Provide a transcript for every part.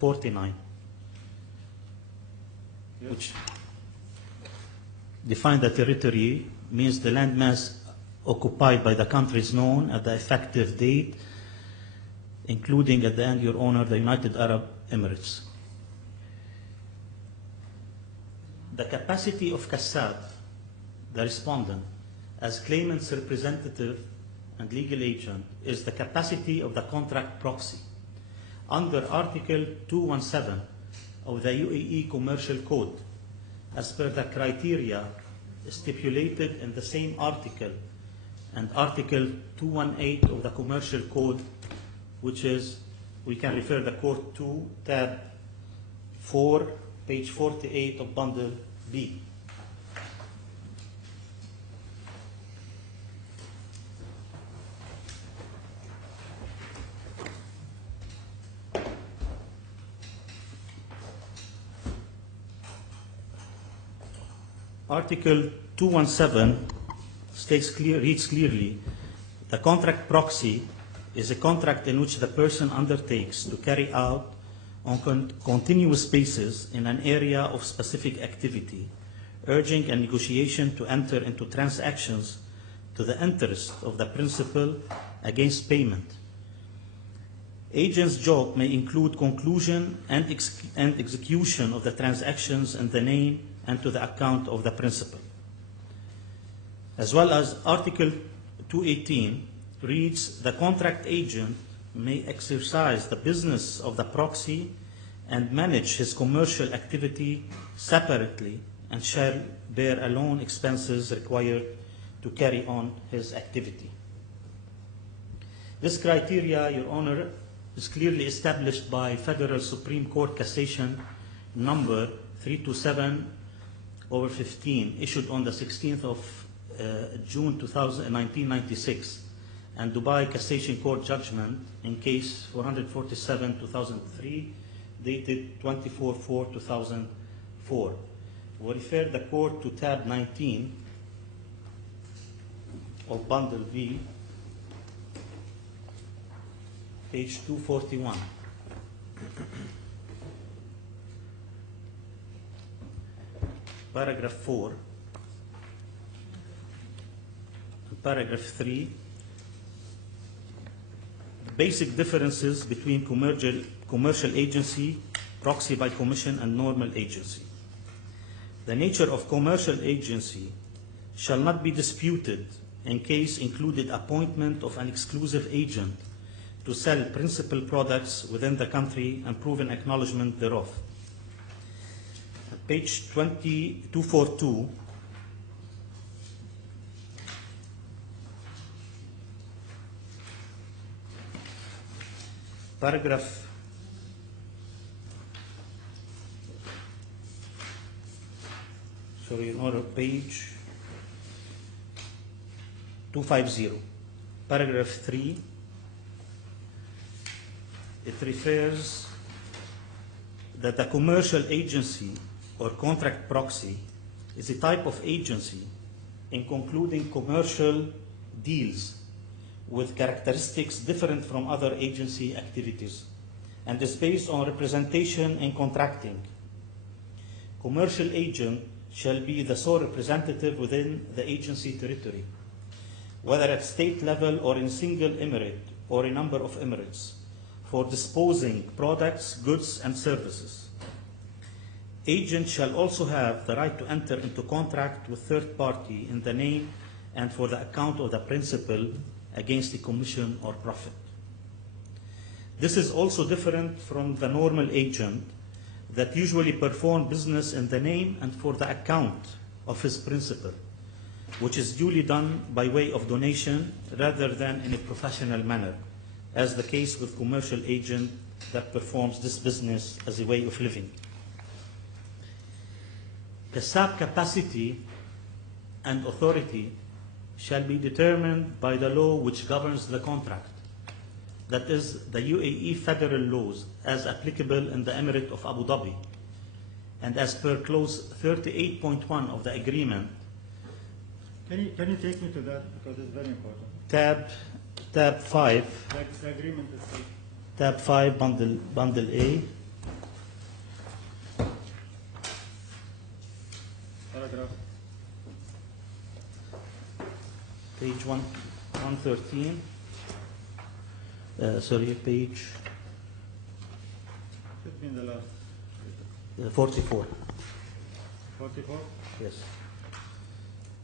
49, which define the territory means the landmass occupied by the countries known at the effective date, including at the end your owner, the United Arab Emirates. The capacity of Kassab, the respondent, as claimant's representative and legal agent, is the capacity of the contract proxy under Article 217 of the UAE Commercial Code, as per the criteria stipulated in the same article and Article 218 of the Commercial Code, which is, we can refer the court to tab 4, page 48 of Bundle B. Article 217 reads clearly, the contract proxy is a contract in which the person undertakes to carry out on continuous basis in an area of specific activity, urging a negotiation to enter into transactions to the interest of the principal against payment. Agent's job may include conclusion and execution of the transactions in the name and to the account of the principal. As well as Article 218 reads, the contract agent may exercise the business of the proxy and manage his commercial activity separately and shall bear alone expenses required to carry on his activity. This criteria, Your Honor, is clearly established by Federal Supreme Court Cassation number 327/15, issued on the 16th of June 1996, and Dubai Cassation Court judgment in case 447/2003, dated 24/4/2004. We refer the court to tab 19 of Bundle V, page 241. Paragraph 4 and paragraph 3, the basic differences between commercial agency, proxy by commission, and normal agency. The nature of commercial agency shall not be disputed in case included appointment of an exclusive agent to sell principal products within the country and proven acknowledgement thereof. Page 242, paragraph page 250, paragraph 3, it refers that the commercial agency or contract proxy is a type of agency in concluding commercial deals with characteristics different from other agency activities and is based on representation in contracting. Commercial agent shall be the sole representative within the agency territory, whether at state level or in single emirate or a number of emirates, for disposing products, goods, and services. Agent shall also have the right to enter into contract with third party in the name and for the account of the principal against a commission or profit. This is also different from the normal agent that usually perform business in the name and for the account of his principal, which is duly done by way of donation rather than in a professional manner, as the case with commercial agent that performs this business as a way of living. Kassab capacity and authority shall be determined by the law which governs the contract, that is, the UAE federal laws as applicable in the Emirate of Abu Dhabi, and as per clause 38.1 of the agreement. Can you take me to that, because it's very important. Tab 5. The agreement is Tab 5, bundle A. page 113. Sorry, page Should be in the last. 44. 44? Yes.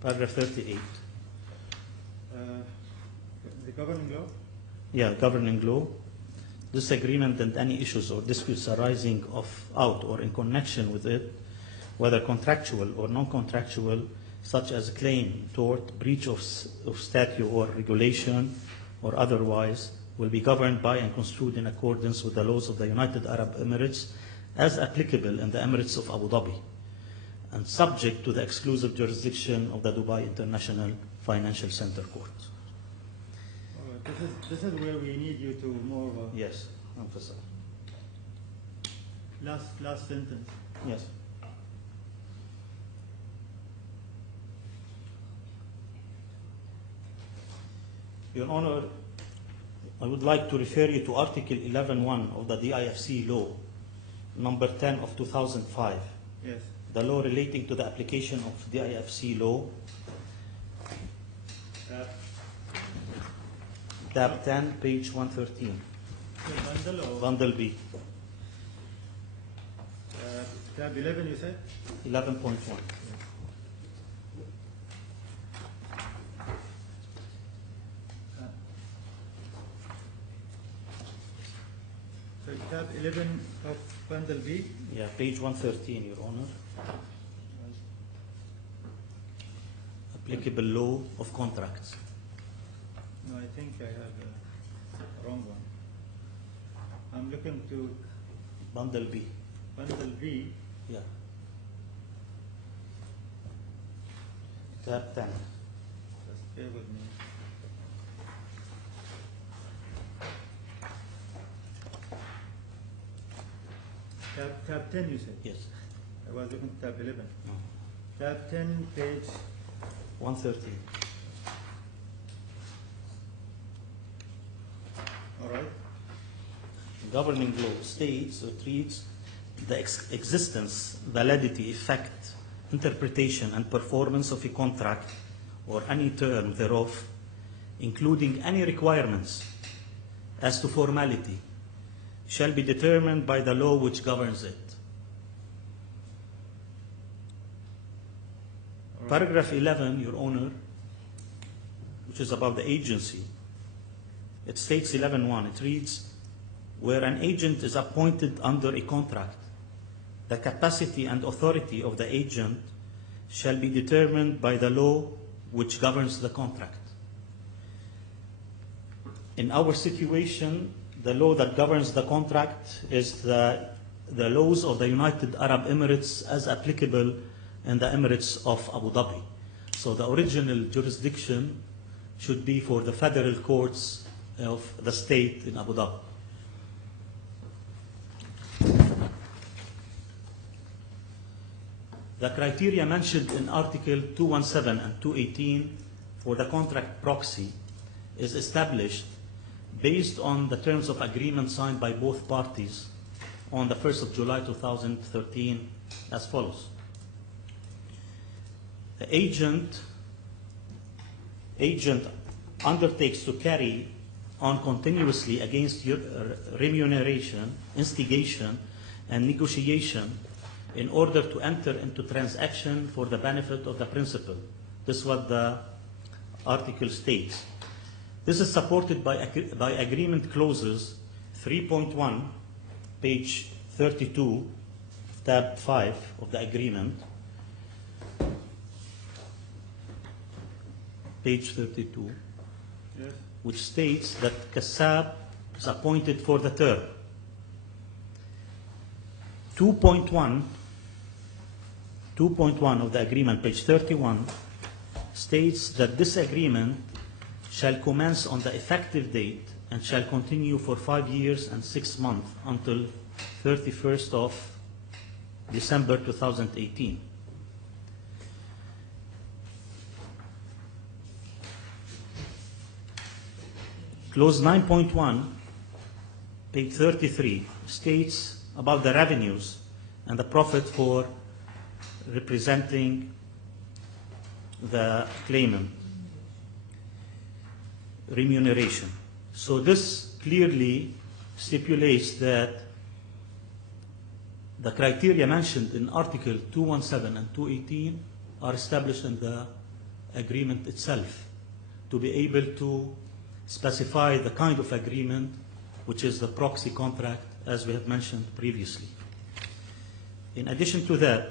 Paragraph 38. The governing law? Yeah, governing law. This agreement and any issues or disputes arising out or in connection with it, whether contractual or non-contractual, such as claim, tort, breach of statute or regulation, or otherwise, will be governed by and construed in accordance with the laws of the United Arab Emirates as applicable in the Emirates of Abu Dhabi, and subject to the exclusive jurisdiction of the Dubai International Financial Center Court. All right. This is where we need you to more. Yes, emphasize. Last sentence. Yes. Your Honor, I would like to refer you to Article 11.1 of the DIFC law, number 10 of 2005. Yes. The law relating to the application of DIFC law, tab 10, page 113, Bundle or bundle B, tab 11 you said? 11.1. So tab 11 of bundle B. Yeah, page 113, Your Honor. Applicable law of contracts. No, I think I have a wrong one. I'm looking to Bundle B. bundle B. Yeah. Tab 10. Just bear with me. Tab 10 you said? Yes. I was looking at tab 11. No. Tab 10, page 113. all right. Governing law states or treats the existence, validity, effect, interpretation, and performance of a contract or any term thereof, including any requirements as to formality, shall be determined by the law which governs it. All right. Paragraph 11, Your Honor, which is about the agency, it states 11.1, it reads, where an agent is appointed under a contract, the capacity and authority of the agent shall be determined by the law which governs the contract. In our situation, the law that governs the contract is the laws of the United Arab Emirates as applicable in the Emirates of Abu Dhabi. So the original jurisdiction should be for the federal courts of the state in Abu Dhabi. The criteria mentioned in Article 217 and 218 for the contract proxy is established based on the terms of agreement signed by both parties on the 1st of July 2013 as follows. The agent undertakes to carry on continuously against remuneration, instigation, and negotiation in order to enter into transaction for the benefit of the principal. This is what the article states. This is supported by agreement clauses 3.1, page 32, tab 5 of the agreement, page 32, Yes. which states that Kassab is appointed for the term. 2.1 of the agreement, page 31, states that this agreement shall commence on the effective date and shall continue for 5 years and 6 months until 31st of December 2018. Clause 9.1, page 33, states about the revenues and the profit for representing the claimant. remuneration. So this clearly stipulates that the criteria mentioned in Article 217 and 218 are established in the agreement itself to be able to specify the kind of agreement which is the proxy contract, as we have mentioned previously. In addition to that,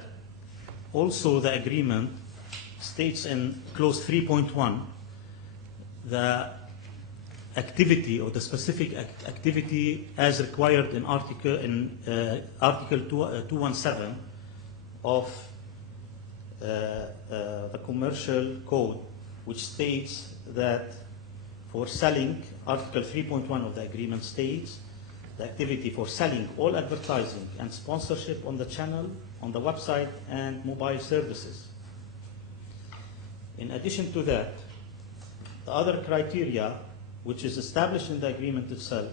also the agreement states in clause 3.1 the activity or the specific activity as required in Article 217 of the Commercial Code, which states that for selling, Article 3.1 of the agreement states the activity for selling all advertising and sponsorship on the channel, on the website, and mobile services. In addition to that, the other criteria which is established in the agreement itself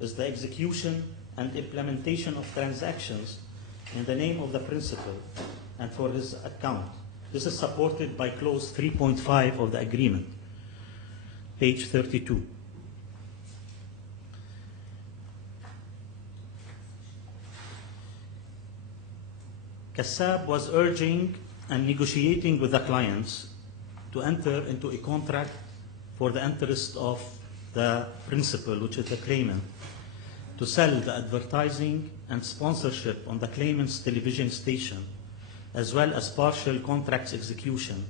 is the execution and implementation of transactions in the name of the principal and for his account. This is supported by clause 3.5 of the agreement, page 32. Kassab was urging and negotiating with the clients to enter into a contract for the interest of the principal, which is the claimant, to sell the advertising and sponsorship on the claimant's television station, as well as partial contracts execution,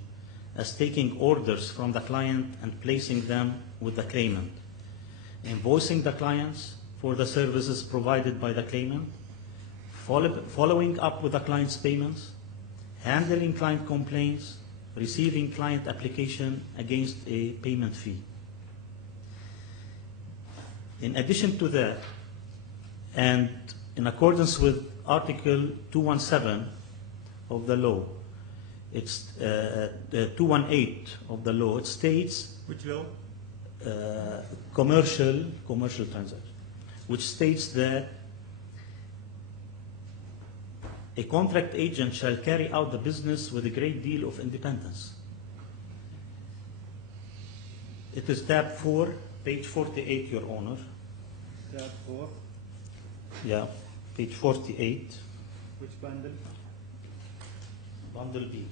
as taking orders from the client and placing them with the claimant, invoicing the clients for the services provided by the claimant, following up with the client's payments, handling client complaints, receiving client application against a payment fee. In addition to that, and in accordance with Article 217 of the law, it's 218 of the law, it states, Which law? commercial transaction, which states that a contract agent shall carry out the business with a great deal of independence. It is tab 4, page 48, Your Honor. Tab 4. Yeah, page 48, Which bundle? bundle B.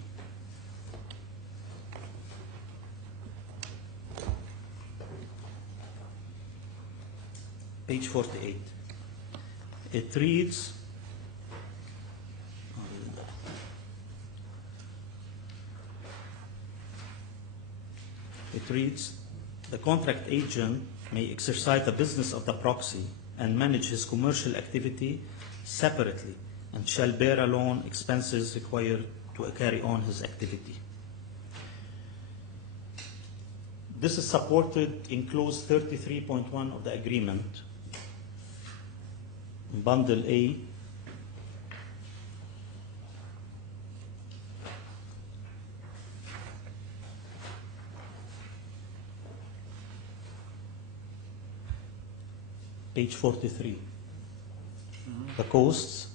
Page 48. It reads, the contract agent may exercise the business of the proxy and manage his commercial activity separately and shall bear alone expenses required to carry on his activity. This is supported in clause 33.1 of the agreement, bundle A, page 43. The costs,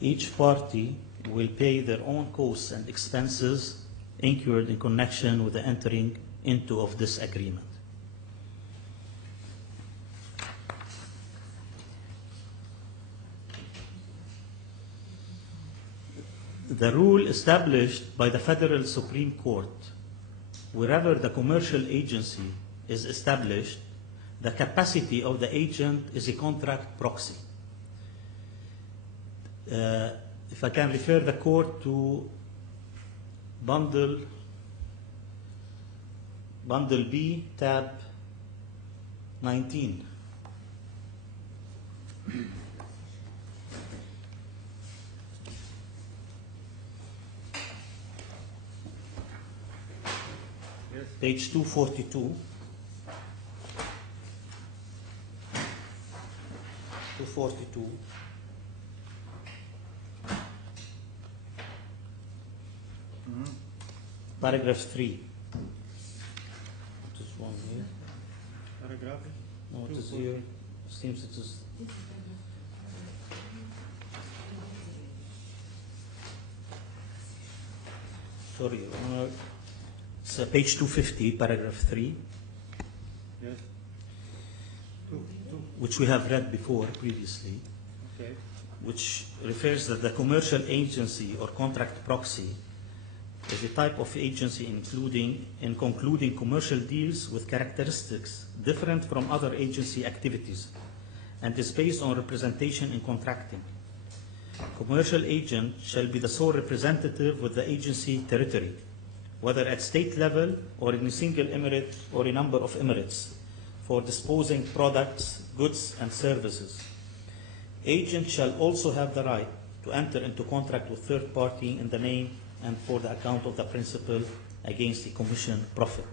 each party will pay their own costs and expenses incurred in connection with the entering into of this agreement. The rule established by the Federal Supreme Court, wherever the commercial agency is established, the capacity of the agent is a contract proxy. If I can refer the court to bundle B, tab 19. Yes. Page 242. 242. Paragraph 3. This one here. Paragraph? No, it is here. Seems it is. Sorry, Your Honor. It's page 250, paragraph 3. Yes. Two. which we have read before previously, Okay. which refers that the commercial agency or contract proxy is a type of agency in concluding commercial deals with characteristics different from other agency activities and is based on representation in contracting. Commercial agent shall be the sole representative with the agency territory, whether at state level or in a single emirate or a number of emirates, for disposing products, goods, and services. Agent shall also have the right to enter into contract with third party in the name and for the account of the principal against the commission profit.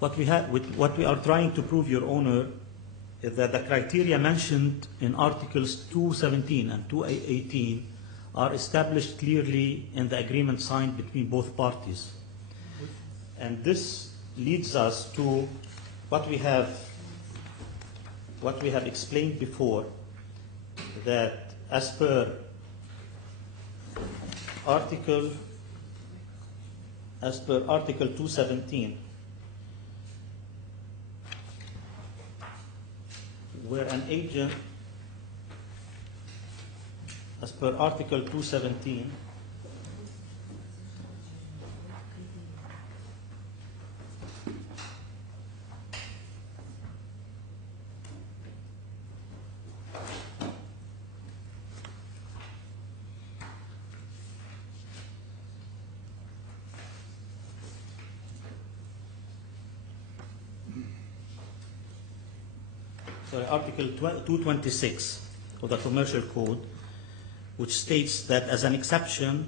What we are trying to prove, Your Honor, is that the criteria mentioned in Articles 217 and 218 are established clearly in the agreement signed between both parties. And this leads us to what we have explained before, that as per Article 217, where an agent, as per Article 217, Article 226 of the Commercial Code, which states that as an exception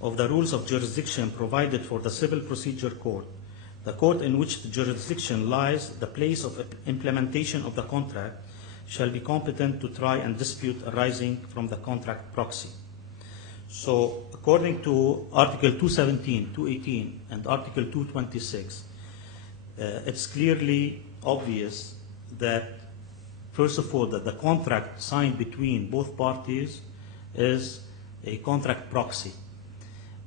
of the rules of jurisdiction provided for the Civil Procedure Court, the court in which the jurisdiction lies, the place of implementation of the contract, shall be competent to try and dispute arising from the contract proxy. So, according to Article 217, 218, and Article 226, it's clearly obvious that, first of all, that the contract signed between both parties is a contract proxy.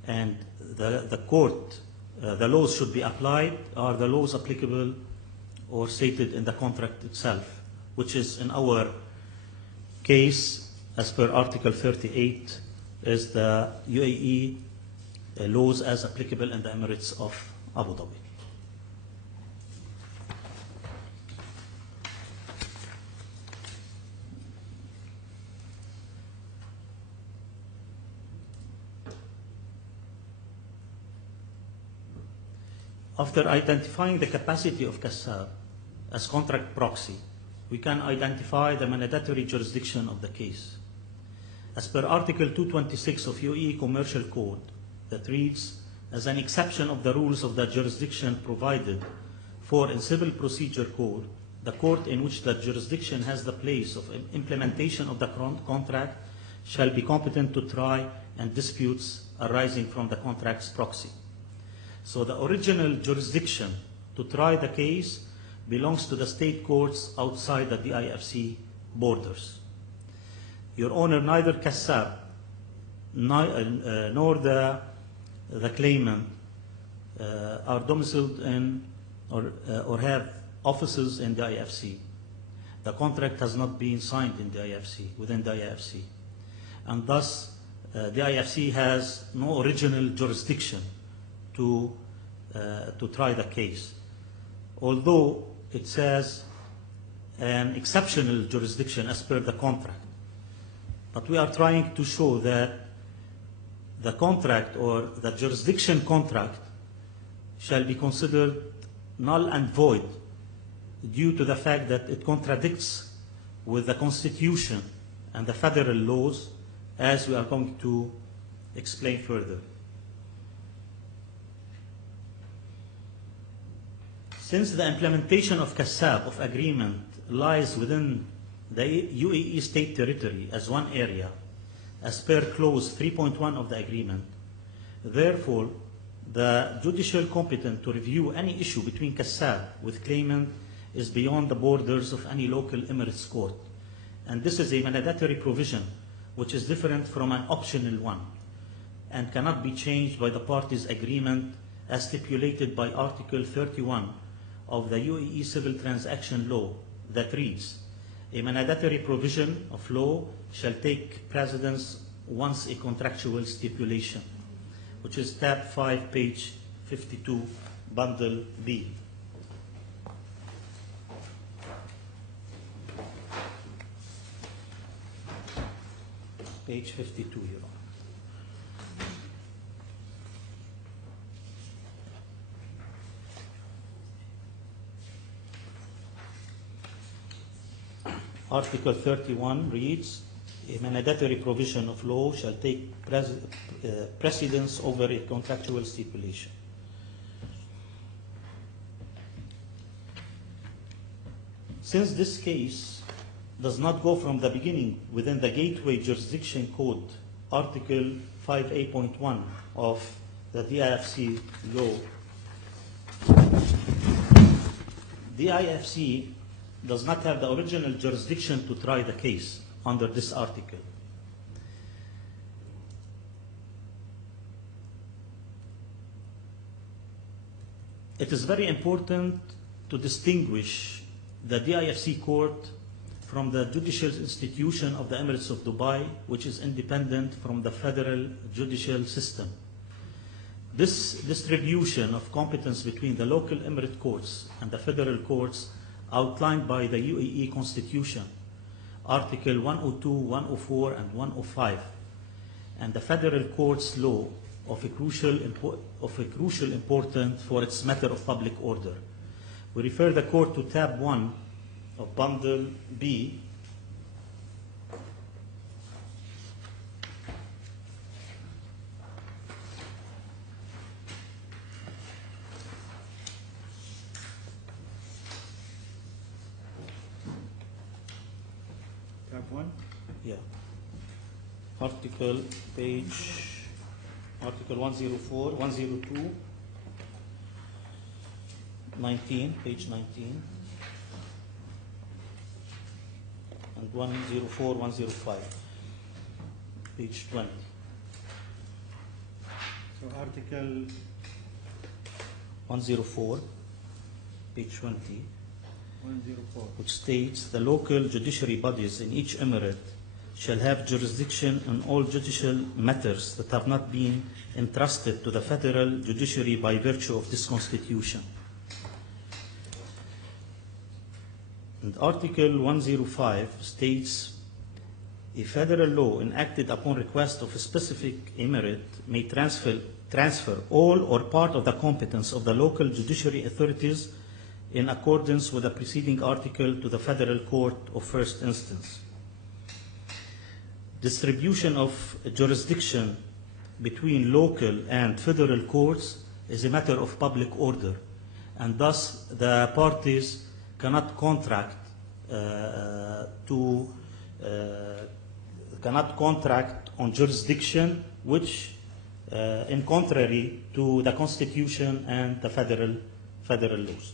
And the court, the laws should be applied, are the laws applicable or stated in the contract itself, which is in our case, as per Article 38, is the UAE laws as applicable in the Emirates of Abu Dhabi. After identifying the capacity of Kassab as contract proxy, we can identify the mandatory jurisdiction of the case. As per Article 226 of UAE Commercial Code, that reads, as an exception of the rules of the jurisdiction provided for in Civil Procedure Code, the court in which the jurisdiction has the place of implementation of the contract shall be competent to try and disputes arising from the contract's proxy. So the original jurisdiction to try the case belongs to the state courts outside the DIFC borders. Your Honor, neither Kassab nor the claimant are domiciled in or have offices in the DIFC. The contract has not been signed in the DIFC, within the DIFC. And thus, the DIFC has no original jurisdiction to try the case. Although it says an exceptional jurisdiction as per the contract. But we are trying to show that the contract or the jurisdiction contract shall be considered null and void due to the fact that it contradicts with the Constitution and the federal laws, as we are going to explain further. Since the implementation of Kassab of agreement lies within the UAE state territory as one area, as per clause 3.1 of the agreement, therefore, the judicial competent to review any issue between Kassab with claimant is beyond the borders of any local Emirates court. And this is a mandatory provision which is different from an optional one and cannot be changed by the parties' agreement as stipulated by Article 31 of the UAE Civil Transaction Law that reads, a mandatory provision of law shall take precedence once a contractual stipulation, which is tab 5, page 52, bundle B. Page 52, Your Honor. Article 31 reads, a mandatory provision of law shall take precedence over a contractual stipulation. Since this case does not go from the beginning within the Gateway Jurisdiction Code, Article 5A.1 of the DIFC law, DIFC does not have the original jurisdiction to try the case under this article. It is very important to distinguish the DIFC court from the judicial institution of the Emirates of Dubai, which is independent from the federal judicial system. This distribution of competence between the local emirate courts and the federal courts outlined by the UAE Constitution, Article 102, 104, and 105, and the federal court's law of a crucial importance for its matter of public order. We refer the court to tab 1 of bundle B, Tab 1? yeah, article 104, 102, 19, page 19, and 104, 105, page 20. So Article 104, page 20, 104. which states the local judiciary bodies in each emirate shall have jurisdiction on all judicial matters that have not been entrusted to the federal judiciary by virtue of this constitution. And Article 105 states a federal law enacted upon request of a specific emirate may transfer all or part of the competence of the local judiciary authorities in accordance with the preceding article to the Federal Court of First Instance. Distribution of jurisdiction between local and federal courts is a matter of public order, and thus the parties cannot contract on jurisdiction which in contrary to the Constitution and the federal laws.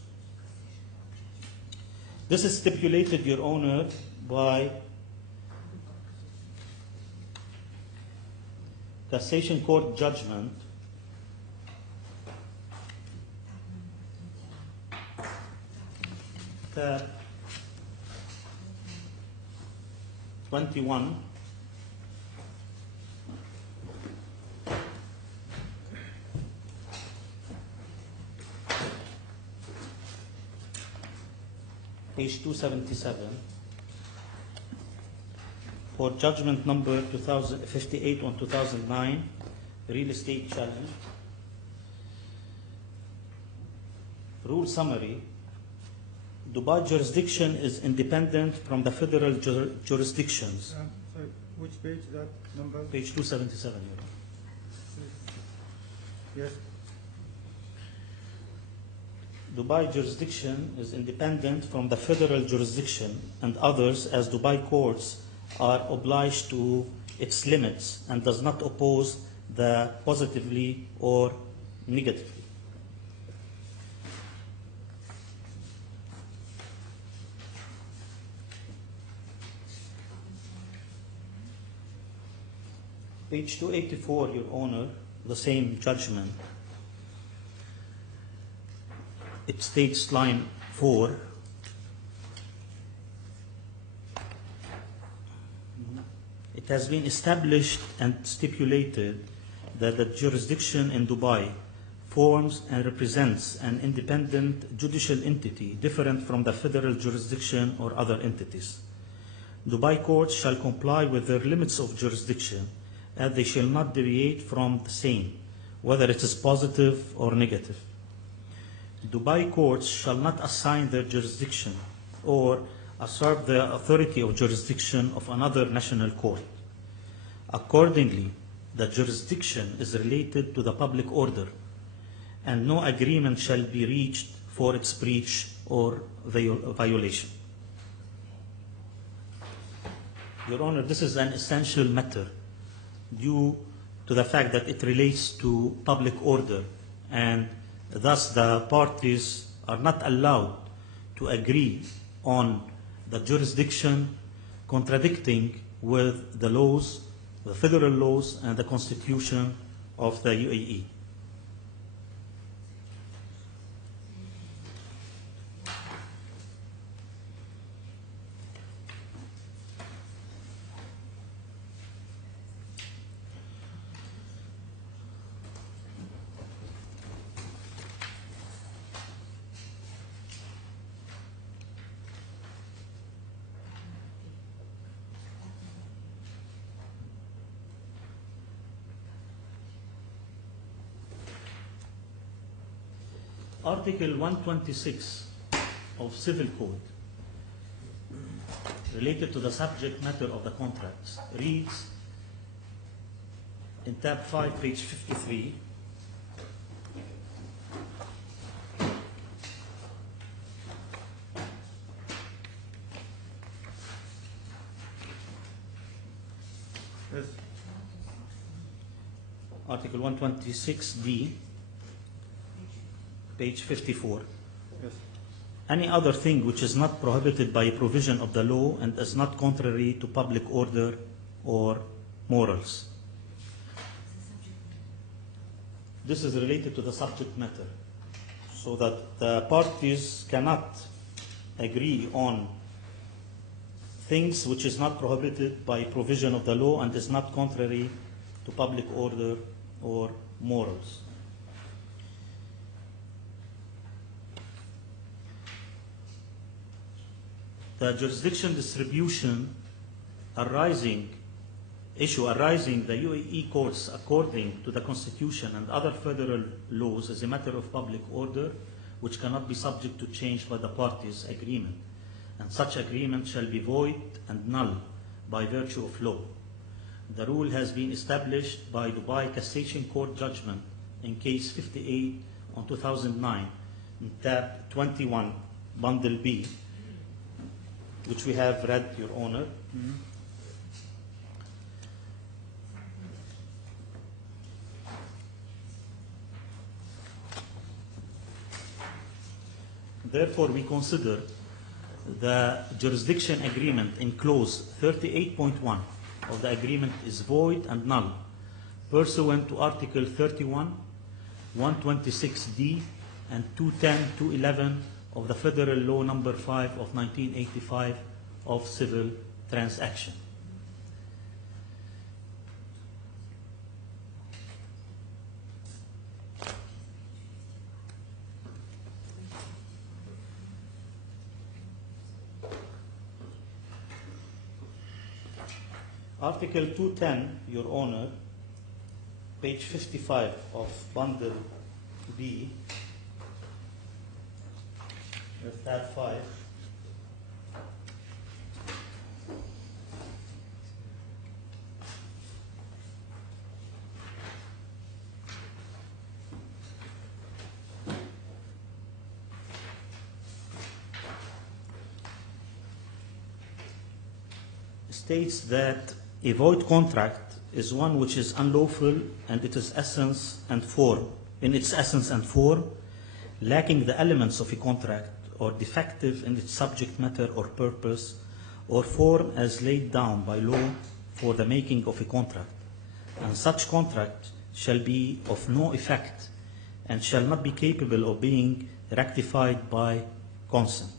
This is stipulated, Your Honor, by Cassation Court judgment tab 21, page 277, for judgment number 58 on 2009, real estate challenge. Rule summary: Dubai jurisdiction is independent from the federal jurisdictions. Sorry, which page that number? Page 277. Yes. Dubai jurisdiction is independent from the federal jurisdiction and others, as Dubai courts are obliged to its limits and does not oppose the positively or negatively. Page 284, Your Honor, the same judgment. it states line 4, it has been established and stipulated that the jurisdiction in Dubai forms and represents an independent judicial entity different from the federal jurisdiction or other entities. Dubai courts shall comply with their limits of jurisdiction, as they shall not deviate from the same, whether it is positive or negative. Dubai courts shall not assign their jurisdiction or usurp the authority of jurisdiction of another national court. Accordingly, the jurisdiction is related to the public order, and no agreement shall be reached for its breach or violation. Your Honor, this is an essential matter due to the fact that it relates to public order, and thus the parties are not allowed to agree on the jurisdiction contradicting with the laws, the federal laws, and the constitution of the UAE. Article 126 of Civil Code, related to the subject matter of the contracts, reads in tab 5, page 53, Yes. Article 126D, page 54. Yes. Any other thing which is not prohibited by a provision of the law and is not contrary to public order or morals. This is related to the subject matter, so that the parties cannot agree on things which is not prohibited by provision of the law and is not contrary to public order or morals. The jurisdiction distribution issue arising the UAE courts according to the Constitution and other federal laws is a matter of public order which cannot be subject to change by the parties' agreement, and such agreement shall be void and null by virtue of law. The rule has been established by Dubai Cassation Court judgment in case 58 on 2009 in tab 21 bundle B, which we have read, Your Honor. Mm-hmm. Therefore, we consider the jurisdiction agreement in clause 38.1 of the agreement is void and null, pursuant to Article 31, 126D, and 210, 211 of the Federal Law Number 5 of 1985 of Civil Transaction. Article 210, Your Honor, page 55 of Bundle B, tab 5. States that a void contract is one which is unlawful and in its essence and form, lacking the elements of a contract, or defective in its subject matter or purpose, or form as laid down by law for the making of a contract, and such contract shall be of no effect and shall not be capable of being rectified by consent.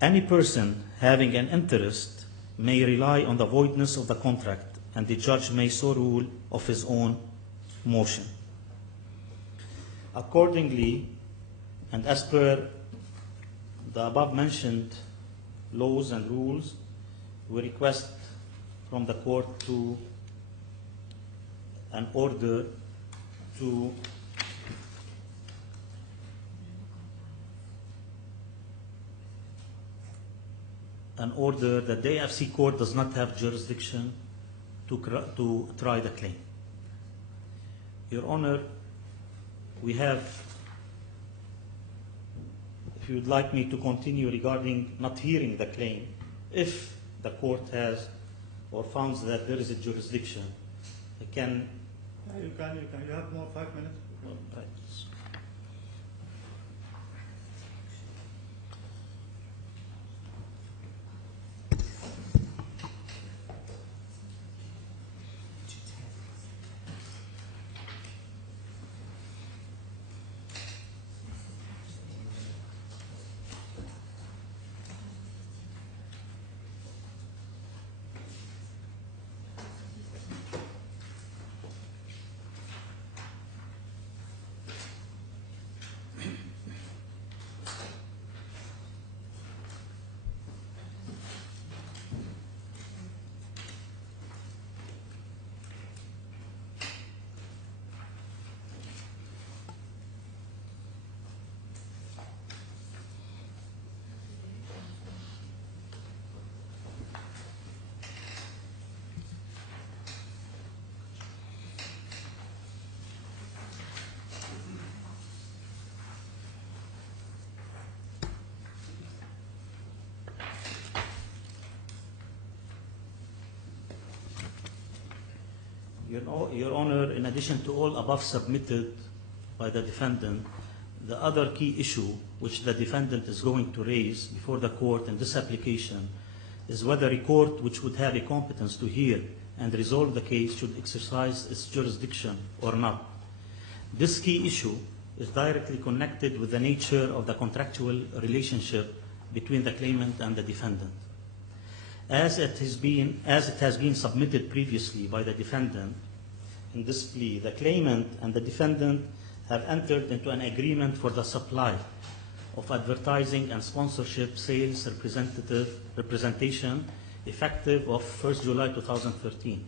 Any person having an interest may rely on the voidness of the contract, and the judge may so rule of his own motion. Accordingly, and as per the above mentioned laws and rules, we request from the court to an order to that the AFC court does not have jurisdiction to try the claim. Your Honor, we have, if you would like me to continue regarding not hearing the claim, if the court has or found that there is a jurisdiction, I can. You can. You have more 5 minutes. Right. Your Honor, in addition to all above submitted by the defendant, the other key issue which the defendant is going to raise before the court in this application is whether a court which would have a competence to hear and resolve the case should exercise its jurisdiction or not. This key issue is directly connected with the nature of the contractual relationship between the claimant and the defendant. As it has been submitted previously by the defendant in this plea, the claimant and the defendant have entered into an agreement for the supply of advertising and sponsorship sales representation effective of 1st July 2013,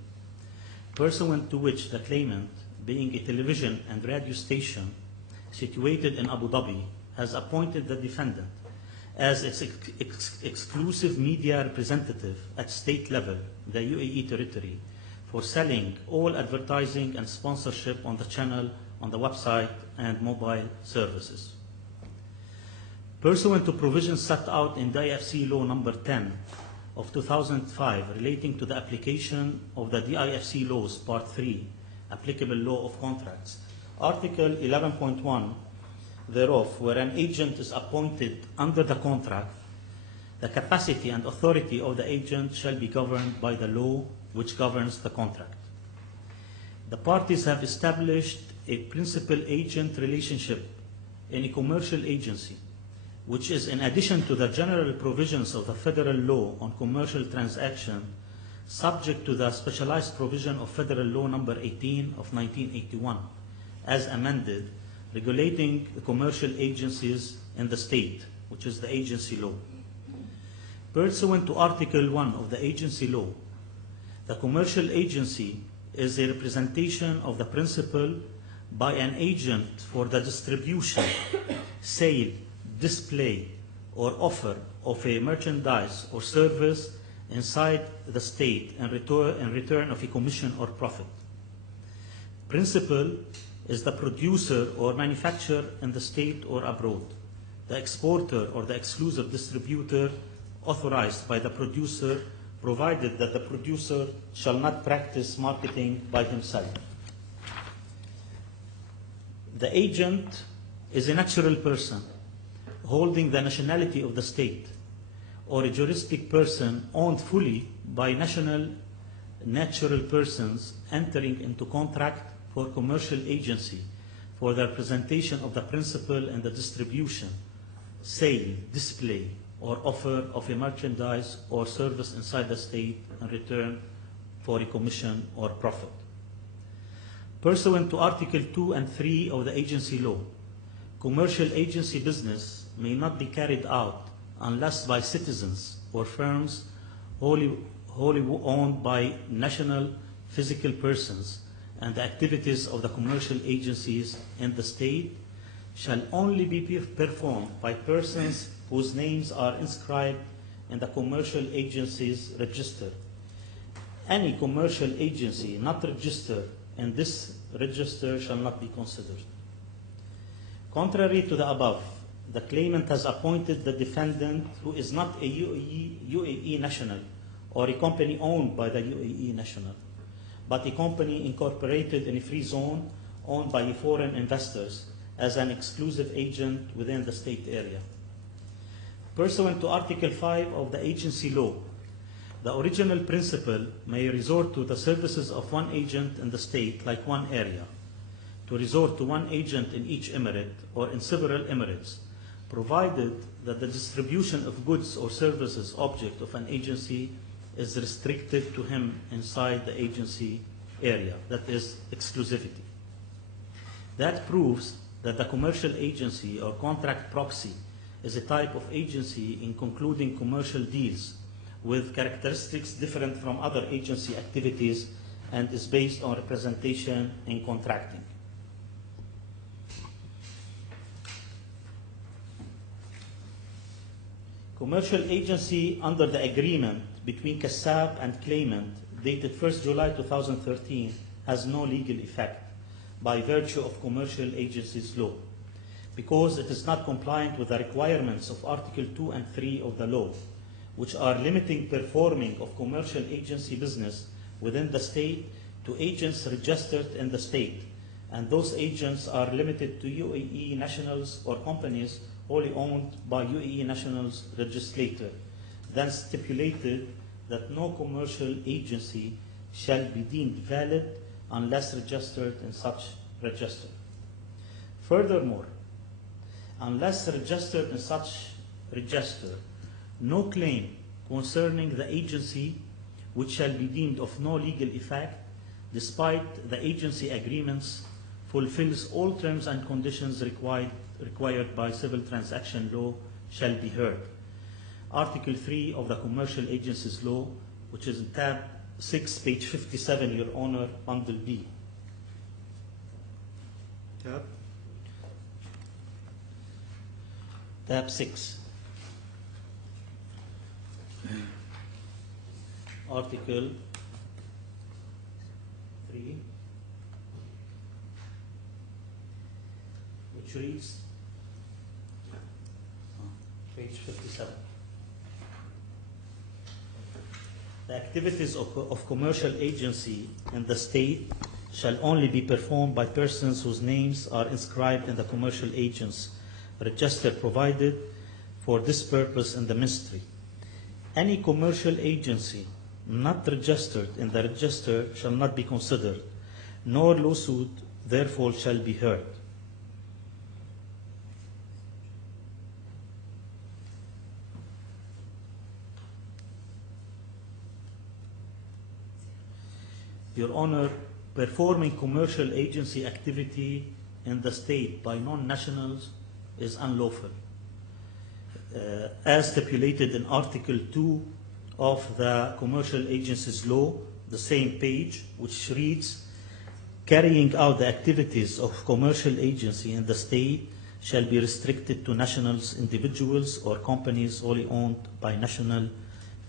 pursuant to which the claimant, being a television and radio station situated in Abu Dhabi, has appointed the defendant as its exclusive media representative at state level, the UAE territory, for selling all advertising and sponsorship on the channel, on the website, and mobile services. Pursuant to provisions set out in the DIFC Law number 10 of 2005 relating to the application of the DIFC Laws Part 3, Applicable Law of Contracts, Article 11.1 thereof, where an agent is appointed under the contract, the capacity and authority of the agent shall be governed by the law which governs the contract. The parties have established a principal-agent relationship in a commercial agency, which is in addition to the general provisions of the federal law on commercial transaction, subject to the specialized provision of Federal Law number 18 of 1981, as amended, regulating the commercial agencies in the state, which is the agency law. Pursuant to Article 1 of the agency law, the commercial agency is a representation of the principal by an agent for the distribution, sale, display, or offer of a merchandise or service inside the state in return of a commission or profit. Principal is the producer or manufacturer in the state or abroad, the exporter or the exclusive distributor authorized by the producer, provided that the producer shall not practice marketing by himself. The agent is a natural person holding the nationality of the state, or a juristic person owned fully by national natural persons entering into contract for commercial agency for the representation of the principal and the distribution, sale, display, or offer of a merchandise or service inside the state in return for a commission or profit. Pursuant to Article 2 and 3 of the agency law, commercial agency business may not be carried out unless by citizens or firms wholly owned by national physical persons, and the activities of the commercial agencies in the state shall only be performed by persons whose names are inscribed in the commercial agency's register. Any commercial agency not registered in this register shall not be considered. Contrary to the above, the claimant has appointed the defendant, who is not a UAE national or a company owned by the UAE national, but a company incorporated in a free zone owned by foreign investors, as an exclusive agent within the state area. Pursuant to Article 5 of the agency law, the original principal may resort to the services of one agent in the state, like one area, to resort to one agent in each emirate or in several emirates, provided that the distribution of goods or services object of an agency is restricted to him inside the agency area, that is exclusivity. That proves that the commercial agency or contract proxy is a type of agency in concluding commercial deals with characteristics different from other agency activities and is based on representation in contracting. Commercial agency under the agreement between Kassab and claimant dated 1st July 2013 has no legal effect by virtue of commercial agencies law, because it is not compliant with the requirements of Article 2 and 3 of the law, which are limiting performing of commercial agency business within the state to agents registered in the state, and those agents are limited to UAE nationals or companies wholly owned by UAE nationals legislator, then stipulated that no commercial agency shall be deemed valid unless registered in such register. Furthermore, unless registered in such register, no claim concerning the agency which shall be deemed of no legal effect, despite the agency agreements, fulfills all terms and conditions required by civil transaction law, shall be heard. Article 3 of the Commercial Agencies Law, which is in tab 6, page 57, Your Honor, bundle B. Tab 6. Article 3, which reads, page 57. The activities of commercial agency in the state shall only be performed by persons whose names are inscribed in the commercial agents register provided for this purpose in the ministry. Any commercial agency not registered in the register shall not be considered, nor lawsuit therefore shall be heard. Your Honor, performing commercial agency activity in the state by non-nationals is unlawful, as stipulated in Article 2 of the Commercial Agencies Law, the same page, which reads, carrying out the activities of commercial agency in the state shall be restricted to nationals, individuals, or companies wholly owned by national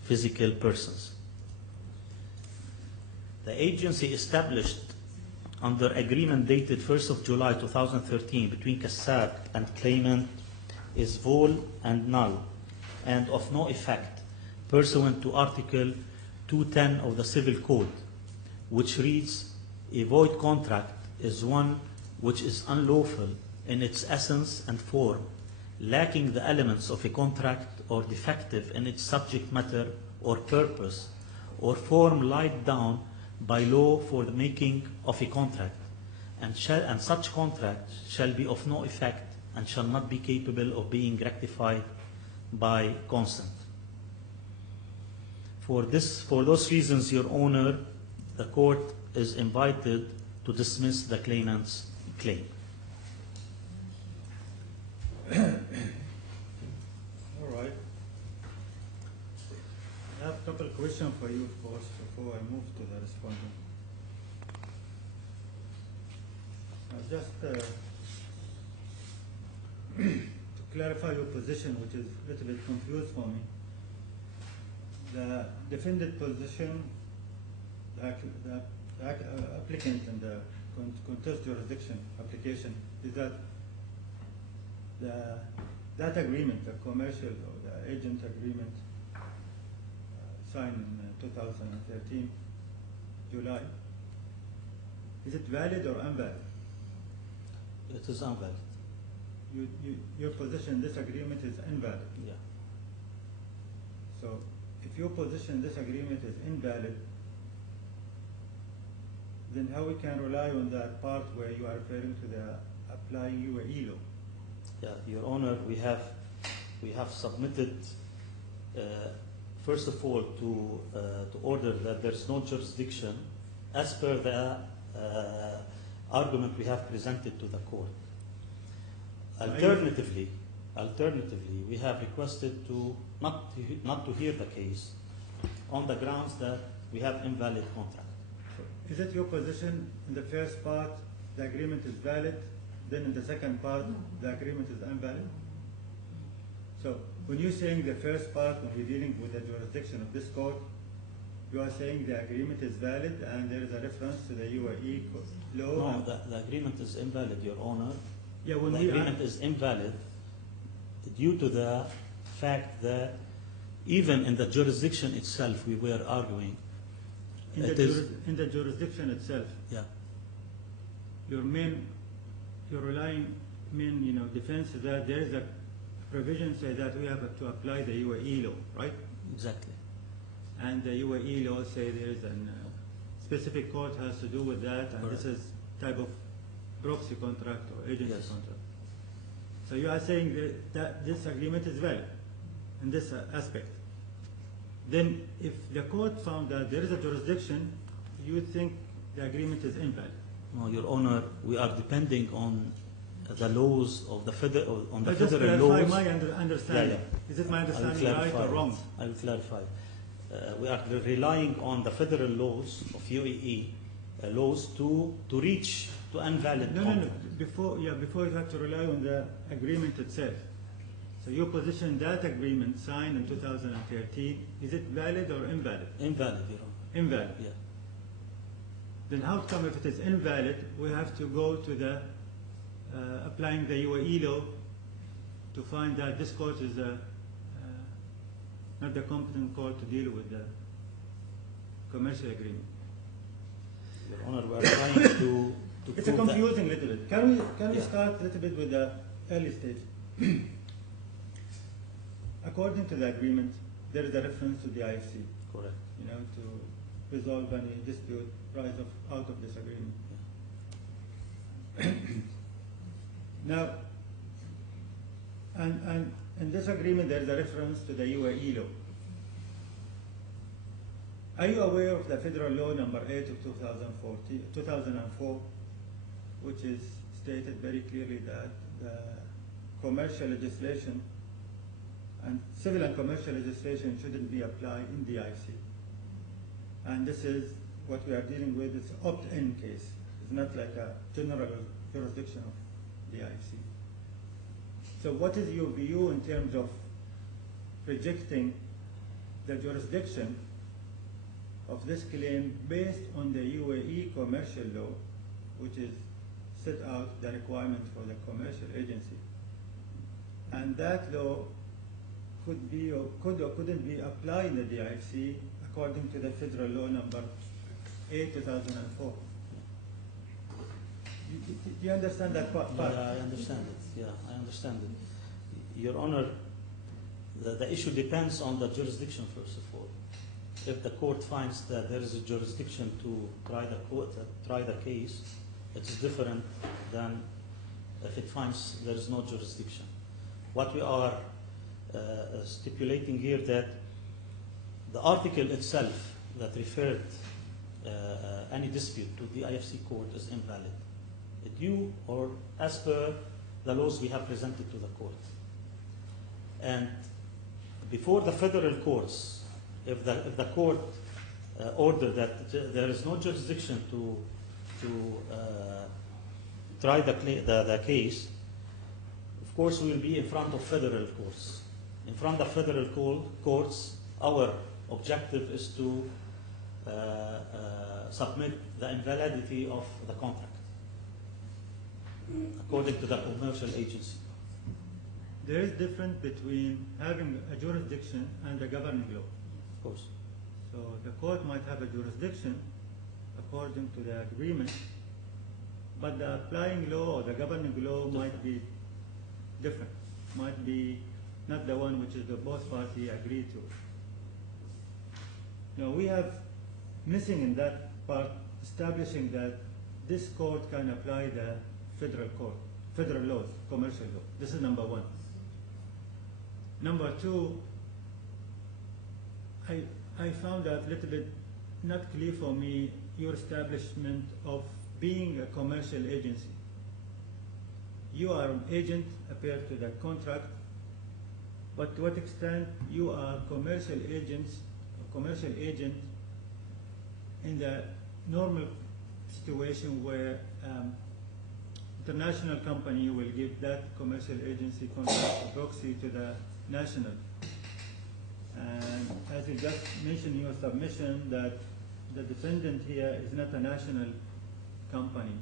physical persons. The agency established under agreement dated 1st of July 2013 between Kassab and claimant is void and null and of no effect pursuant to Article 210 of the Civil Code, which reads, a void contract is one which is unlawful in its essence and form, lacking the elements of a contract, or defective in its subject matter or purpose or form laid down by law for the making of a contract, and such contract shall be of no effect and shall not be capable of being rectified by consent. For those reasons, Your Honor, the court is invited to dismiss the claimant's claim. All right. I have a couple of questions for you, of course, before I move to the respondent. Just to clarify your position, which is a little bit confused for me. The defendant position, the applicant in the contest jurisdiction application, is that that agreement, the commercial or the agent agreement signed in 2013, July, is it valid or invalid? It is invalid. Your position, this agreement is invalid. Yeah. So, if your position, this agreement is invalid, then how we can rely on that part where you are referring to the applying UAE law? Yeah, Your Honor, we have submitted, first of all, to order that there is no jurisdiction as per the argument we have presented to the court. Alternatively, we have requested to not to hear the case on the grounds that we have invalid contract. Is it your position in the first part the agreement is valid, then in the second part the agreement is invalid? So when you're saying the first part, when we're dealing with the jurisdiction of this court, you are saying the agreement is valid and there is a reference to the UAE law? No, the agreement is invalid, Your Honor. Yeah, when the agreement is invalid due to the fact that even in the jurisdiction itself we were arguing. In the jurisdiction itself, yeah, your relying main defense is that there is a provision say that we have to apply the UAE law, right? Exactly. And the UAE law say there is a specific court has to do with that, and Correct. this is type of proxy contract or agency Yes. contract. So you are saying that this agreement is valid in this aspect. Then if the court found that there is a jurisdiction, you would think the agreement is invalid. No, Your Honor, we are depending on the laws of the federal Just federal laws. clarify my understanding. Yeah. Is it my I will understanding right clarify or wrong? it. I will clarify. We are relying on the federal laws of UAE laws to reach to invalid No. contract. Before you have to rely on the agreement itself. So your position, that agreement signed in 2013, is it valid or invalid? Invalid, Your Honor. Invalid. Yeah. Then how come if it is invalid, we have to go to the applying the UAE law to find that this court is not the competent court to deal with the commercial agreement? Your Honor, we are trying to It's prove confusing a little bit. Can we Yeah. start a little bit with the early stage? According to the agreement, there is a reference to the IFC, that. Correct. to resolve any dispute out of this agreement. Now, and in this agreement, there is a reference to the UAE law. Are you aware of the federal law number 8 of 2004, which is stated very clearly that the commercial legislation and civil and commercial legislation shouldn't be applied in the IFC? And this is what we are dealing with, it's opt-in case. It's not like a general jurisdiction of the IFC. So what is your view in terms of rejecting the jurisdiction of this claim based on the UAE commercial law, which is set out the requirement for the commercial agency? And that law could be or couldn't be applied in the DIFC according to the federal law number 8 2004. Do you understand that part? Yeah, I understand it. Yeah, I understand it. Your Honor, the issue depends on the jurisdiction, first of all. If the court finds that there is a jurisdiction to try the case, It's different than if it finds there is no jurisdiction. What we are stipulating here that the article itself that referred any dispute to the IFC court is invalid, due or as per the laws we have presented to the court. And before the federal courts, if the court ordered that there is no jurisdiction to try the case, of course we will be in front of federal courts. In front of federal courts, our objective is to submit the invalidity of the contract according to the commercial agency. There is difference between having a jurisdiction and a governing law. Of course. So the court might have a jurisdiction according to the agreement, but the applying law or the governing law might be different, might be not the one which is the both parties agreed to. Now we have missing in that part establishing that this court can apply the federal laws, commercial law. This is number one. Number two, I found that a little bit not clear for me your establishment of being a commercial agency. You are an agent appeared to the contract, but to what extent you are commercial agent in the normal situation where international company will give that commercial agency contract proxy to the national. And as you just mentioned in your submission, that the defendant here is not a national company.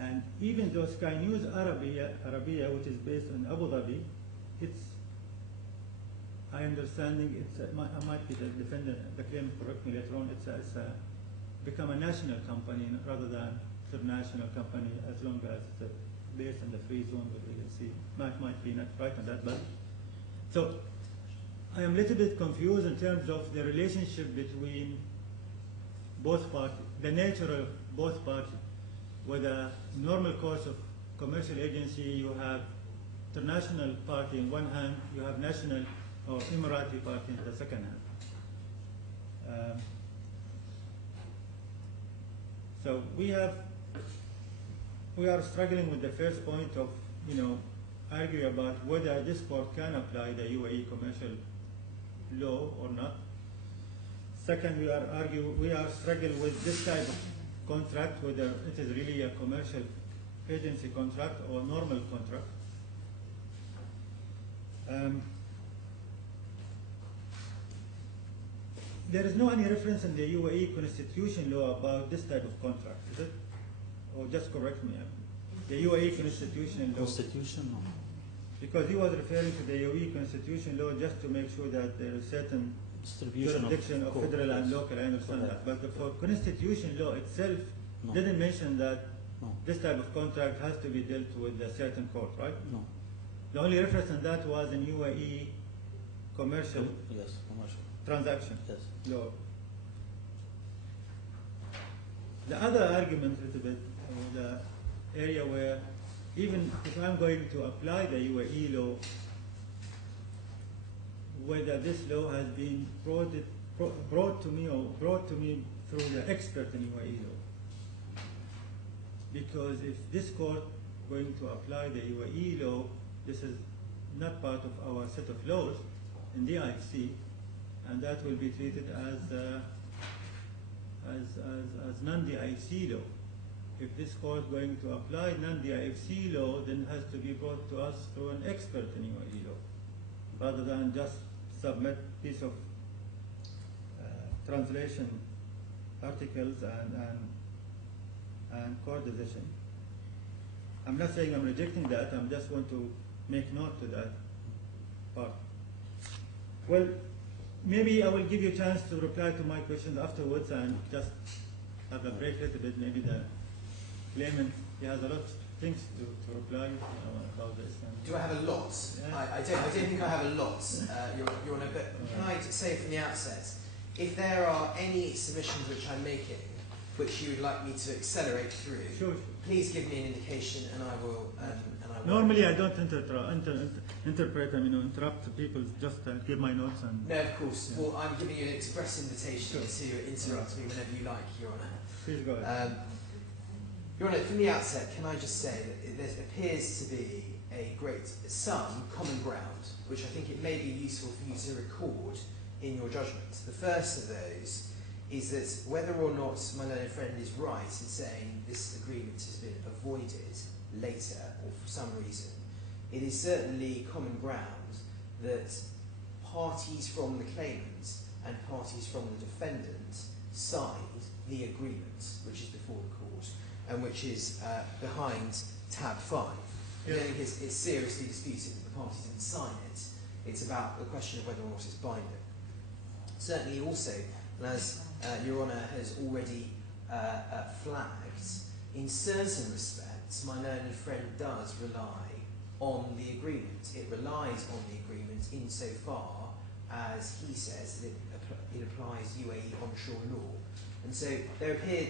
And even though Sky News Arabia, which is based in Abu Dhabi, it's, I understanding it's, I might be the defendant, the claim, correct me later on, it's become a national company rather than international company, as long as it's based in the free zone with agency. Might be not right on that, but so I am a little bit confused in terms of the relationship between both parties, the nature of both parties. With a normal course of commercial agency, you have international party in one hand, you have national or Emirati party in the second hand. So we are struggling with the first point of, argue about whether this court can apply the UAE commercial law or not. Second, we are struggling with this type of contract, whether it is really a commercial agency contract or normal contract. There is no any reference in the UAE constitution law about this type of contract, is it? Or just correct me. The UAE constitution law. Constitution, no. Because he was referring to the UAE constitution law just to make sure that there is certain jurisdiction of federal and local, I understand that. But the constitution law itself didn't mention that this type of contract has to be dealt with a certain court, right? No. The only reference on that was in UAE commercial, commercial transaction law. The other argument, a little bit, the area where even if I'm going to apply the UAE law, whether this law has been brought to me through the expert in UAE law. Because if this court going to apply the UAE law, this is not part of our set of laws in the IFC, and that will be treated as non-DIFC law. If this court going to apply non-DIFC law, then it has to be brought to us through an expert in UAE law, rather than just submit piece of translation articles and court decision. I'm not saying I'm rejecting that, I just want to make note to that part. Well, maybe I will give you a chance to reply to my questions afterwards and just have a break a little bit. Maybe the claimant, he has a lot of things to reply about this. Do I have a lot? Yeah. I don't think I have a lot, Your Honour, but can I say from the outset, if there are any submissions which I'm making which you would like me to accelerate through, Sure. please give me an indication, and I will. Normally, I don't interpret. I mean, interrupt people. Just give my notes and. No, of course. Yeah. Well, I'm giving you an express invitation to interrupt me whenever you like, Your Honour. Please go ahead. Your Honour, from the outset, can I just say that there appears to be some common ground, which I think it may be useful for you to record in your judgment. The first of those is that whether or not my learned friend is right in saying this agreement has been avoided later or for some reason, it is certainly common ground that parties from the claimant and parties from the defendant signed the agreement, which is before the court and which is behind tab 5. I don't think it's seriously disputed that the parties didn't sign it. It's about the question of whether or not it's binding. Certainly also, and as Your Honour has already flagged, in certain respects, my learned friend does rely on the agreement. It relies on the agreement insofar as he says that it applies UAE onshore law. And so there appeared,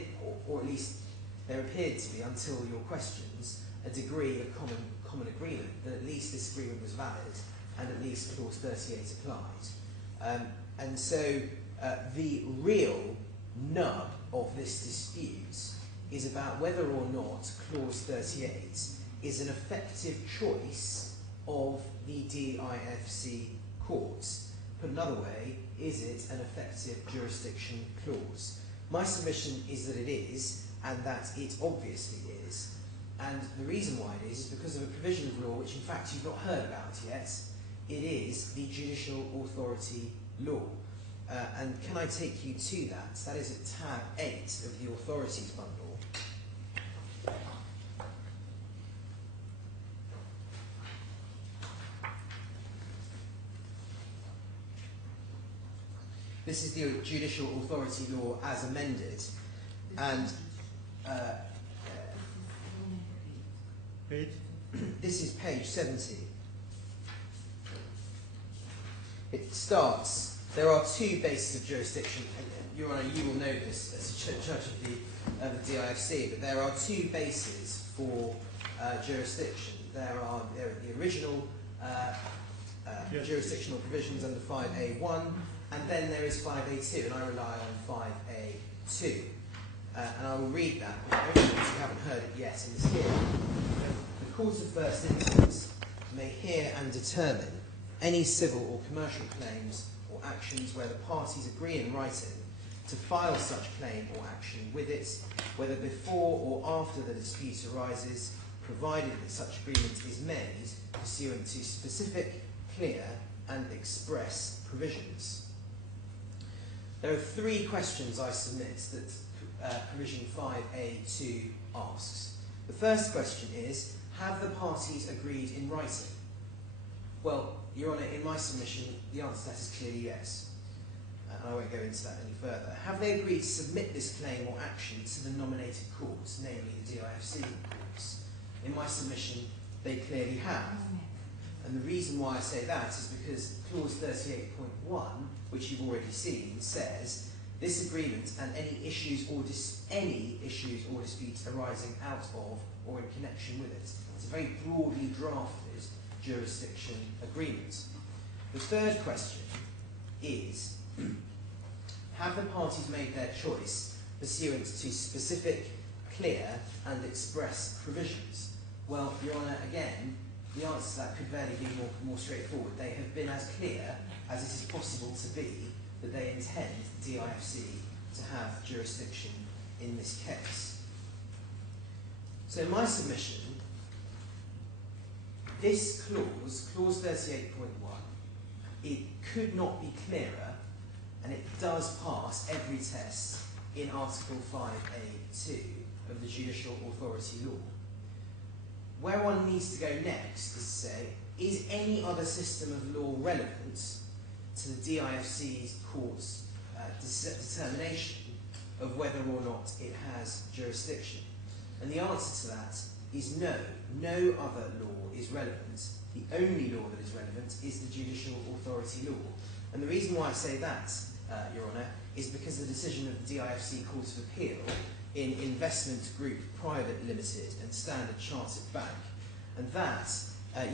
or at least there appeared to be, until your questions, a degree of common agreement that at least this agreement was valid and at least clause 38 applied. And so the real nub of this dispute is about whether or not clause 38 is an effective choice of the DIFC courts. Put another way, is it an effective jurisdiction clause? My submission is that it is, and that it obviously is. And the reason why it is because of a provision of law which in fact you've not heard about yet. It is the judicial authority law. And can I take you to that? That is at tab 8 of the authorities bundle. This is the judicial authority law as amended. And Page? This is page 70. It starts, there are two bases of jurisdiction. Your Honour, you will know this as a judge of the DIFC, but there are two bases for jurisdiction. There are the original jurisdictional provisions under 5A1, and then there is 5A2, and I rely on 5A2. And I will read that, but only because you haven't heard it yet in this hearing. The Court of First Instance may hear and determine any civil or commercial claims or actions where the parties agree in writing to file such claim or action with it, whether before or after the dispute arises, provided that such agreement is made pursuant to specific, clear and express provisions. There are three questions I submit that provision 5A2 asks. The first question is, have the parties agreed in writing? Well, Your Honour, in my submission, the answer to that is clearly yes. And I won't go into that any further. Have they agreed to submit this claim or action to the nominated courts, namely the DIFC courts? In my submission, they clearly have. And the reason why I say that is because clause 38.1, which you've already seen, says this agreement and any issues or disputes arising out of or in connection with it. It's a very broadly drafted jurisdiction agreement. The third question is, have the parties made their choice pursuant to specific, clear and express provisions? Well, Your Honour, again, the answer to that could barely be more straightforward. They have been as clear as it is possible to be that they intend the DIFC to have jurisdiction in this case. So in my submission, this clause, clause 38.1, it could not be clearer, and it does pass every test in Article 5A2 of the Judicial Authority Law. Where one needs to go next is to say, is any other system of law relevant to the DIFC's court's determination of whether or not it has jurisdiction? And the answer to that is no. No other law is relevant. The only law that is relevant is the Judicial Authority Law. And the reason why I say that Your Honour, is because of the decision of the DIFC Court of Appeal in Investment Group Private Limited and Standard Chartered Bank. And that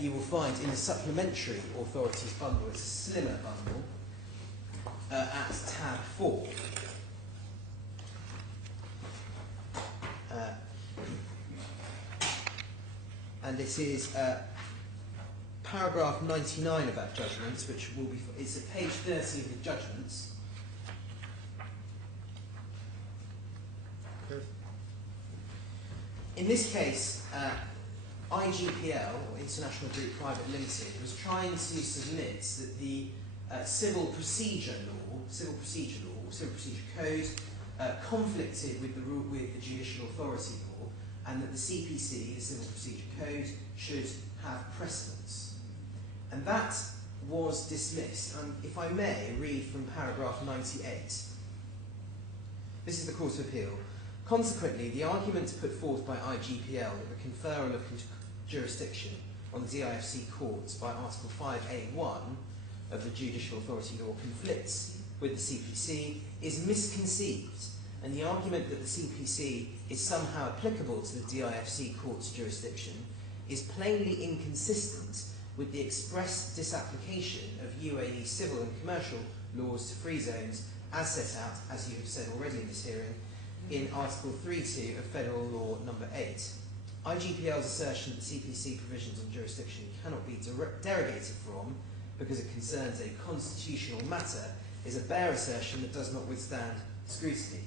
you will find in the supplementary authorities bundle. It's a slimmer bundle at tab 4. And it is paragraph 99 of that judgment, which will be, it's at page 30 of the judgments. In this case, IGPL, or International Group Private Limited, was trying to submit that the Civil Procedure Code conflicted with the Judicial Authority Law, and that the CPC, the Civil Procedure Code, should have precedence. And that was dismissed. And if I may read from paragraph 98. This is the Court of Appeal. Consequently, the argument put forth by IGPL that the conferral of jurisdiction on the DIFC courts by Article 5A1 of the Judicial Authority Law conflicts with the CPC is misconceived, and the argument that the CPC is somehow applicable to the DIFC court's jurisdiction is plainly inconsistent with the express disapplication of UAE civil and commercial laws to free zones as set out, as you have said already in this hearing, in Article 3.2 of Federal Law Number 8. IGPL's assertion that CPC provisions on jurisdiction cannot be derogated from because it concerns a constitutional matter is a bare assertion that does not withstand scrutiny.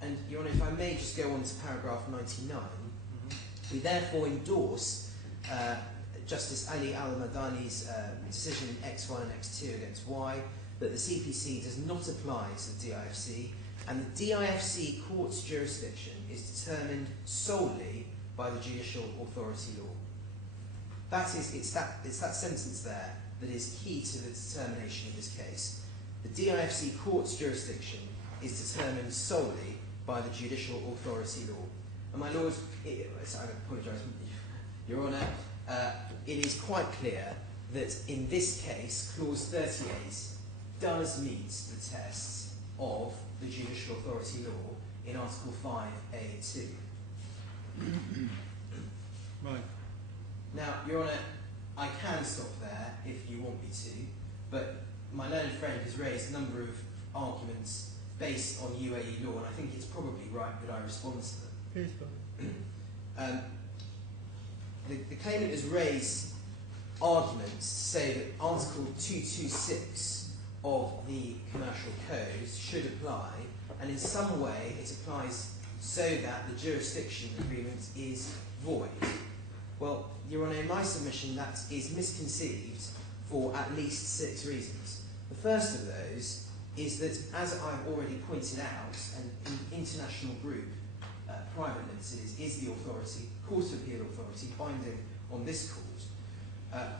And, Your Honour, if I may just go on to paragraph 99, we therefore endorse Justice Ali Al-Madani's decision in X, Y and X2 against Y, that the CPC does not apply to the DIFC, and the DIFC court's jurisdiction is determined solely by the Judicial Authority Law. That is, it's that sentence there that is key to the determination of this case. The DIFC court's jurisdiction is determined solely by the Judicial Authority Law. And my Lord, I apologise, Your Honour, it is quite clear that in this case, Clause 38 does meet the tests of the Judicial Authority Law in Article 5A2. Right. Now, Your Honour, I can stop there if you want me to, but my learned friend has raised a number of arguments based on UAE law, and I think it's probably right that I respond to them. Please go. The claimant has raised arguments to say that Article 226 of the Commercial Code should apply, and in some way it applies so that the jurisdiction agreement is void. Well, Your Honour, in my submission that is misconceived for at least 6 reasons. The first of those is that, as I've already pointed out, an international group, private limited, is the authority, Court of Appeal authority, binding on this court,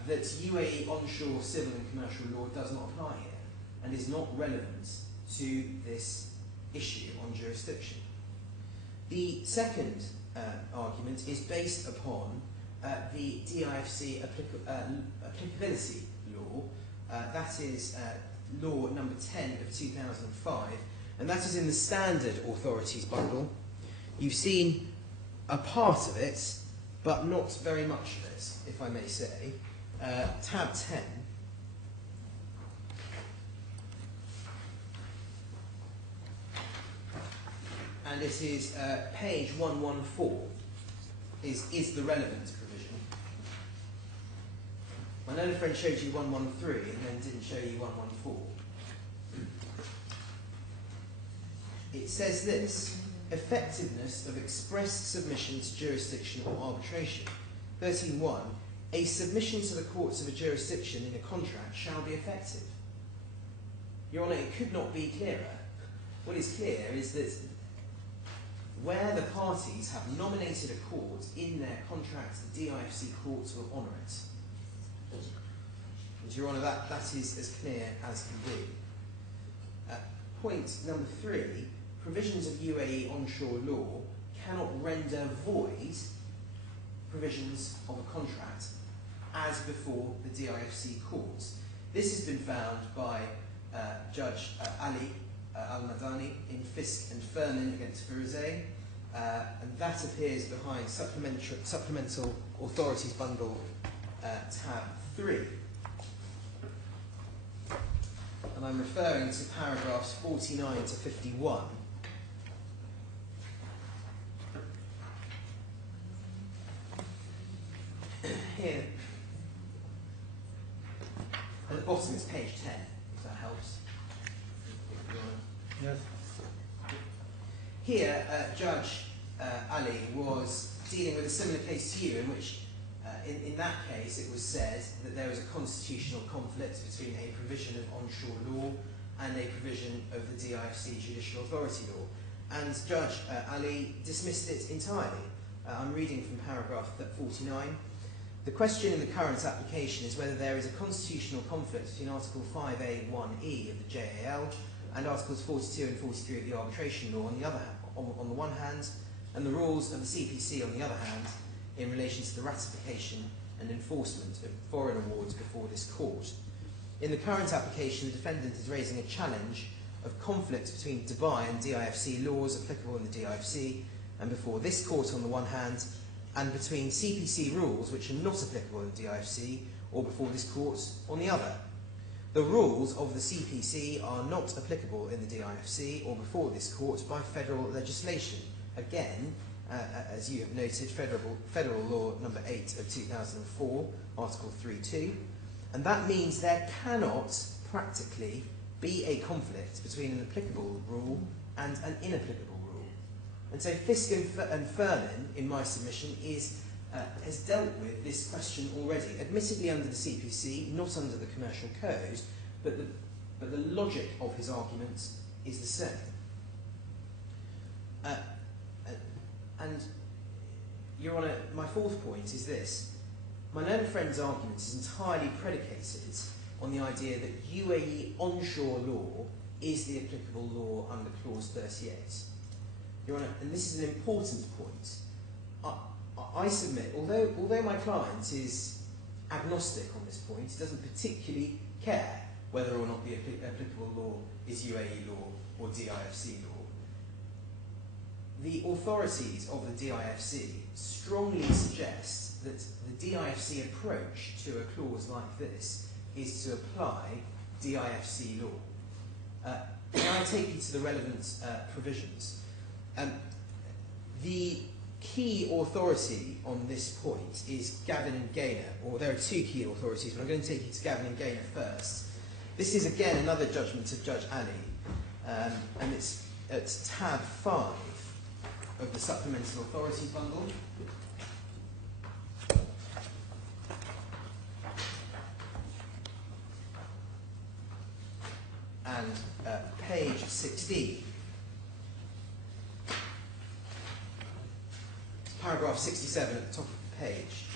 that UAE onshore civil and commercial law does not apply here and is not relevant to this issue on jurisdiction. The second argument is based upon the DIFC applicability law, that is law number 10 of 2005, and that is in the standard authorities bundle. You've seen a part of it, but not very much of it, if I may say. Tab 10. And it is page 114 is the relevant provision. My learned friend showed you 113 and then didn't show you 114. It says this: effectiveness of express submission to jurisdiction or arbitration. 13.1. A submission to the courts of a jurisdiction in a contract shall be effective. Your Honour, it could not be clearer. What is clear is that where the parties have nominated a court in their contract, the DIFC courts will honour it. And Your Honour, that is as clear as can be. Point number 3, provisions of UAE onshore law cannot render void provisions of a contract as before the DIFC courts. This has been found by Judge Ali al-Madani in Fisk and Fernin against Firouzeh, and that appears behind Supplemental Authorities Bundle tab 3. And I'm referring to paragraphs 49 to 51. Here, at the bottom it's page 10, if that helps. Yes. Here, Judge Ali was dealing with a similar case to you, in which, in that case, it was said that there was a constitutional conflict between a provision of onshore law and a provision of the DIFC judicial authority law. And Judge Ali dismissed it entirely. I'm reading from paragraph 49. The question in the current application is whether there is a constitutional conflict between Article 5A(1)(e) of the JAL and Articles 42 and 43 of the arbitration law on the one hand, and the rules of the CPC on the other hand, in relation to the ratification and enforcement of foreign awards before this court. In the current application, the defendant is raising a challenge of conflict between Dubai and DIFC laws applicable in the DIFC and before this court on the one hand, and between CPC rules which are not applicable in the DIFC or before this court on the other. The rules of the CPC are not applicable in the DIFC or before this court by federal legislation. Again, as you have noted, Federal Law number 8 of 2004, Article 3.2, and that means there cannot practically be a conflict between an applicable rule and an inapplicable rule. And so Fisk and Fernin, in my submission, has dealt with this question already, admittedly under the CPC, not under the Commercial Code, but the logic of his argument is the same. And, Your Honour, my fourth point is this. My learned friend's argument is entirely predicated on the idea that UAE onshore law is the applicable law under Clause 38. Your Honour, and this is an important point. I submit, although my client is agnostic on this point, he doesn't particularly care whether or not the applicable law is UAE law or DIFC law. The authorities of the DIFC strongly suggest that the DIFC approach to a clause like this is to apply DIFC law. Can I take you to the relevant provisions? The key authority on this point is Gavin and Gaynor, or there are two key authorities, but I'm going to take you to Gavin and Gaynor first. This is again another judgment of Judge Ali, and it's at tab 5 of the Supplemental Authorities Bundle. And page 16. It's paragraph 67 at the top of the page,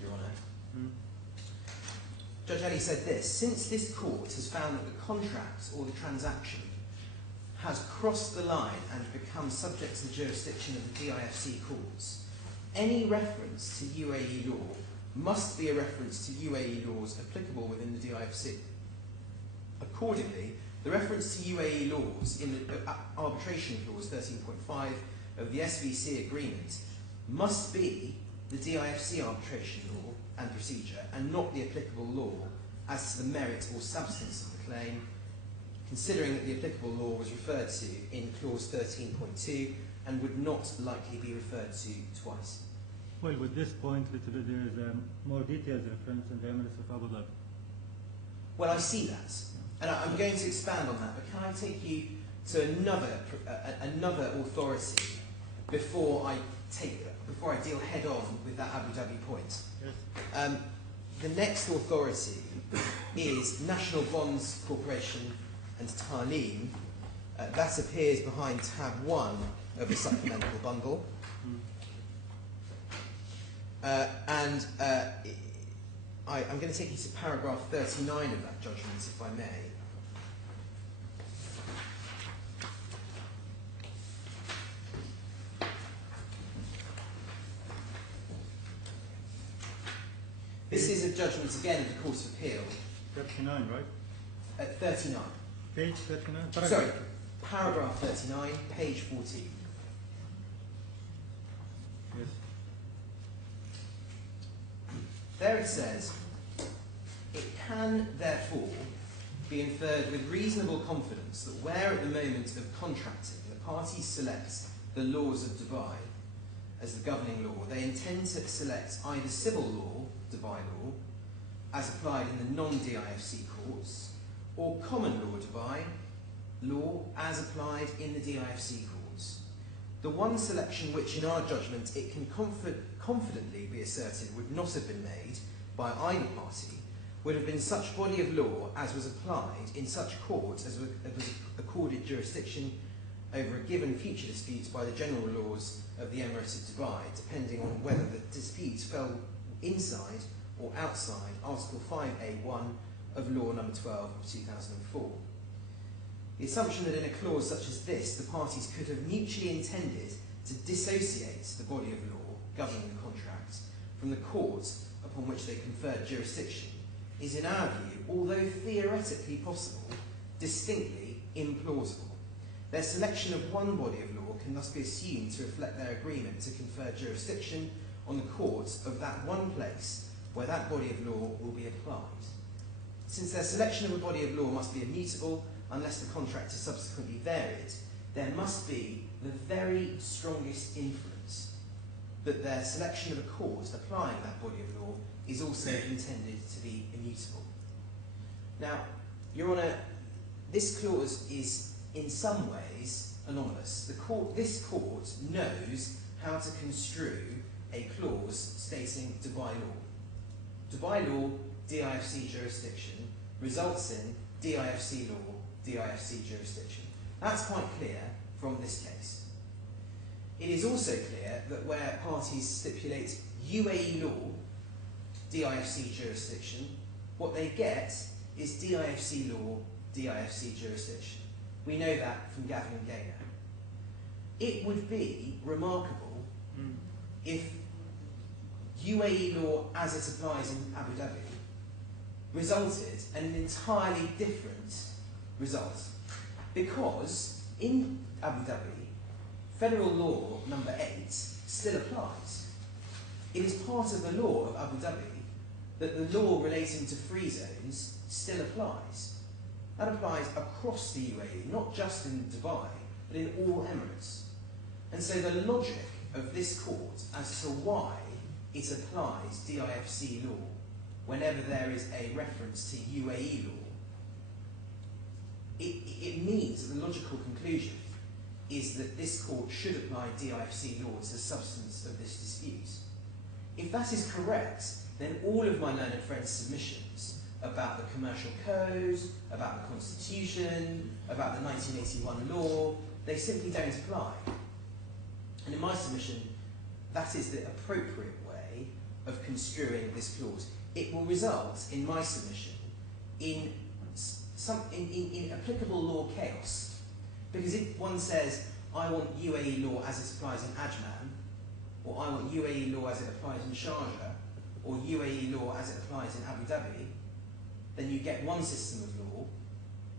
Your Honour. Judge Ali said this: since this court has found that the contract or the transaction has crossed the line and become subject to the jurisdiction of the DIFC courts, any reference to UAE law must be a reference to UAE laws applicable within the DIFC. Accordingly, the reference to UAE laws in the arbitration clause 13.5 of the SVC agreement must be the DIFC arbitration law and procedure, and not the applicable law as to the merit or substance of the claim, considering that the applicable law was referred to in clause 13.2 and would not likely be referred to twice. Well, with this point, there is a more detailed reference in the Emirates of Abu Dhabi. Well, I see that, and I'm going to expand on that, but can I take you to another authority before I deal head on with that Abu Dhabi point? Yes. The next authority is National Bonds Corporation and Taaleem. That appears behind tab 1 of the supplemental bundle. I'm going to take you to paragraph 39 of that judgment, if I may. This is a judgment, again, of the Court of Appeal. 39, right? 39. Page 39? Sorry, paragraph 39, page 14. Yes. There it says, it can therefore be inferred with reasonable confidence that where at the moment of contracting the parties select the laws of Dubai as the governing law, they intend to select either civil law, Dubai law, as applied in the non-DIFC courts, or common law Dubai law as applied in the DIFC courts. The one selection which in our judgment it can confidently be asserted would not have been made by either party would have been such body of law as was applied in such court as was accorded jurisdiction over a given future dispute by the general laws of the Emirate of Dubai, depending on whether the dispute fell inside or outside Article 5A1 of Law Number 12 of 2004. The assumption that in a clause such as this, the parties could have mutually intended to dissociate the body of law governing the contract from the court upon which they conferred jurisdiction is, in our view, although theoretically possible, distinctly implausible. Their selection of one body of law can thus be assumed to reflect their agreement to confer jurisdiction on the court of that one place where that body of law will be applied. Since their selection of a body of law must be immutable unless the contract is subsequently varied, there must be the very strongest inference that their selection of a court applying that body of law is also intended to be immutable. Now, Your Honour, this clause is in some ways anomalous. This court knows how to construe a clause stating Dubai law. Dubai law, DIFC jurisdiction, results in DIFC law, DIFC jurisdiction. That's quite clear from this case. It is also clear that where parties stipulate UAE law, DIFC jurisdiction, what they get is DIFC law, DIFC jurisdiction. We know that from Gavin and Gaynor. It would be remarkable if UAE law as it applies in Abu Dhabi resulted in an entirely different result. Because in Abu Dhabi, Federal Law Number 8 still applies. It is part of the law of Abu Dhabi that the law relating to free zones still applies. That applies across the UAE, not just in Dubai, but in all Emirates. And so the logic of this court as to why it applies DIFC law whenever there is a reference to UAE law, it means that the logical conclusion is that this court should apply DIFC law to the substance of this dispute. If that is correct, then all of my learned friends' submissions about the commercial code, about the constitution, about the 1981 law, they simply don't apply. And in my submission, that is the appropriate way of construing this clause. It will result, in my submission, in applicable law chaos. Because if one says, I want UAE law as it applies in Ajman, or I want UAE law as it applies in Sharjah, or UAE law as it applies in Abu Dhabi, then you get one system of law.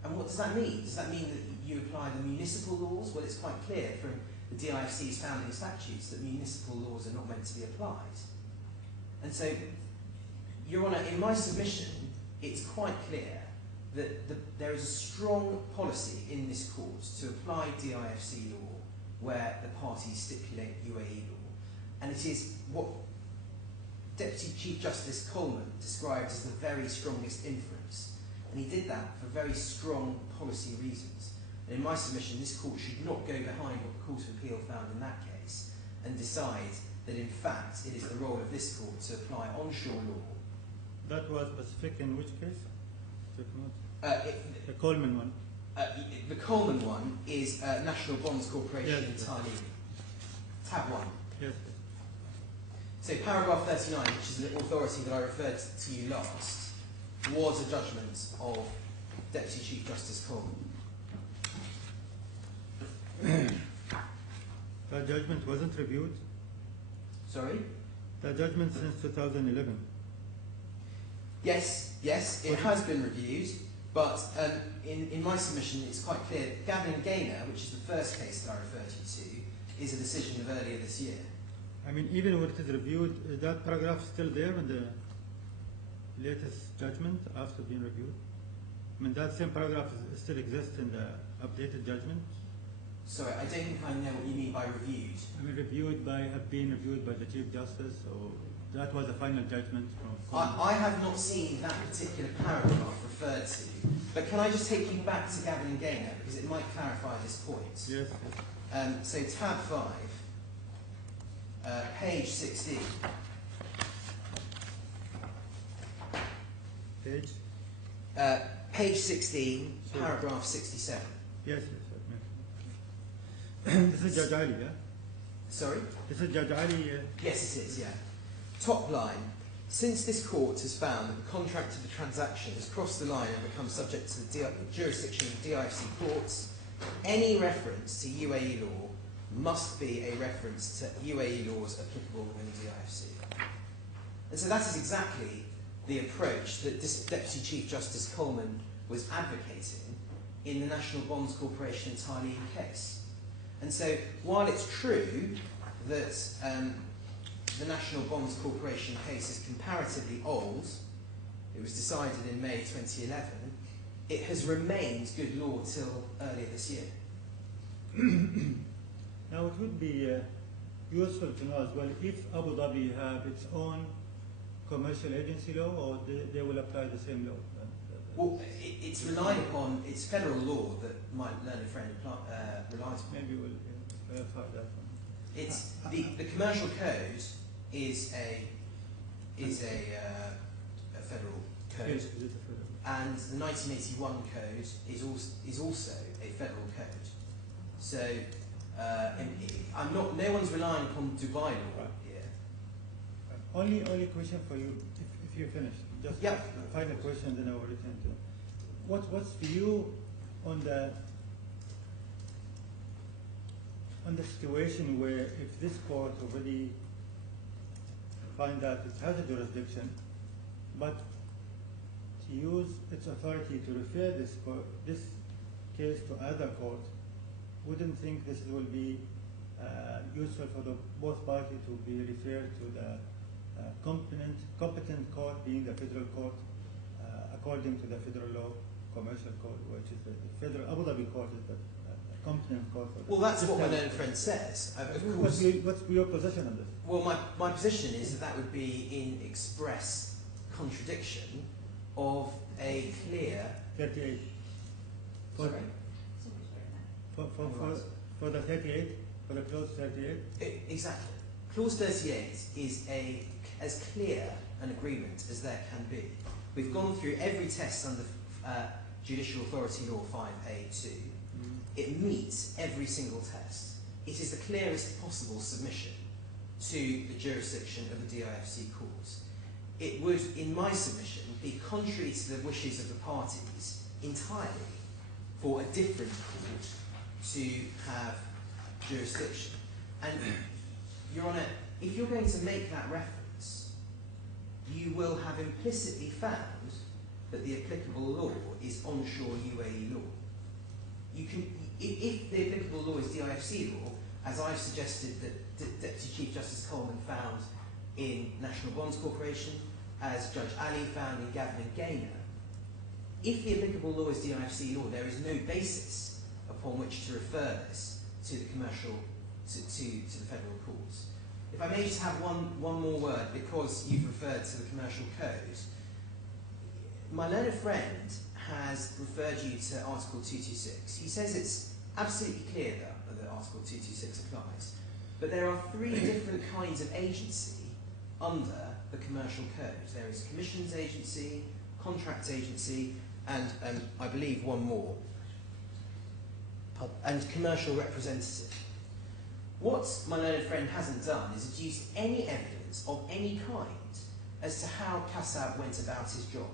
And what does that mean? Does that mean that you apply the municipal laws? Well, it's quite clear from the DIFC's founding statutes that municipal laws are not meant to be applied. And so, Your Honour, in my submission, it's quite clear that there is a strong policy in this court to apply DIFC law where the parties stipulate UAE law. And it is what Deputy Chief Justice Coleman described as the very strongest inference. And he did that for very strong policy reasons. And in my submission, this court should not go behind what the Court of Appeal found in that case and decide that in fact it is the role of this court to apply onshore law. That was specific in which case? The Coleman one. The Coleman one is National Bonds Corporation in Yes. Thailand. Tab 1. Yes. So paragraph 39, which is the authority that I referred to you last, was a judgment of Deputy Chief Justice Coleman. That judgment wasn't reviewed? Sorry? That judgment since 2011? Yes, it has been reviewed. But in my submission, it's quite clear that Gavin and Gaynor, which is the first case that I referred you to, is a decision of earlier this year. I mean, even when it is reviewed, is that paragraph still there in the latest judgment after being reviewed? I mean, that same paragraph still exists in the updated judgment? Sorry, I don't think I know what you mean by reviewed. I mean, being reviewed by the Chief Justice, or that was the final judgment from... I have not seen that particular paragraph referred to, but can I just take you back to Gavin and Gaynor, because it might clarify this point. Yes. So tab 5, page 16. Page? Page 16, paragraph 67. Yes. This is Judge Ali, yeah? Sorry? This is Judge Ali. Yes, it is, yeah. Top line. Since this court has found that the contract of the transaction has crossed the line and become subject to the jurisdiction of DIFC courts, any reference to UAE law must be a reference to UAE laws applicable within the DIFC. And so that is exactly the approach that Deputy Chief Justice Coleman was advocating in the National Bonds Corporation Thailand case. And so while it's true that the National Bonds Corporation case is comparatively old, it was decided in May 2011, it has remained good law till earlier this year. Now it would be useful to know as well if Abu Dhabi have its own commercial agency law, or they will apply the same law. Well, it's relied upon, it's federal law that my learned friend relies upon. Maybe we'll clarify that one. It's the commercial code is a federal code, Yes, it is a federal. and the 1981 code is also a federal code. So no one's relying upon Dubai law here. Only question for you, if you finish, just Yep. final question, then I will return to. What's view on the situation where if this court already find that it has a jurisdiction, but to use its authority to refer this case to other court, wouldn't think this will be useful for both parties to be referred to the competent court, being the federal court, according to the federal law, commercial code, which is the federal Abu Dhabi court is the competent court. Well, that's what my learned friend says. Of course. What's your position on this? Well, my position is that would be in express contradiction of a clear. 38. Sorry? For the 38, for the clause 38? Exactly. Clause 38 is as clear an agreement as there can be. We've gone through every test under Judicial Authority Law 5A2. It meets every single test. It is the clearest possible submission to the jurisdiction of the DIFC courts. It would, in my submission, be contrary to the wishes of the parties entirely for a different court to have jurisdiction. And, Your Honour, if you're going to make that reference, you will have implicitly found that the applicable law is onshore UAE law. You can, if the applicable law is DIFC law, as I've suggested that Deputy Chief Justice Coleman found in National Bonds Corporation, as Judge Ali found in Gavin and Gaynor, if the applicable law is DIFC law, there is no basis upon which to refer this to the commercial, to the federal courts. If I may just have one more word, because you've referred to the commercial code. My learned friend has referred you to Article 226. He says it's absolutely clear that Article 226 applies, but there are three different kinds of agency under the commercial code. There is commissions agency, contracts agency, and I believe one more, and commercial representative. What my learned friend hasn't done is adduce any evidence of any kind as to how Kassab went about his job.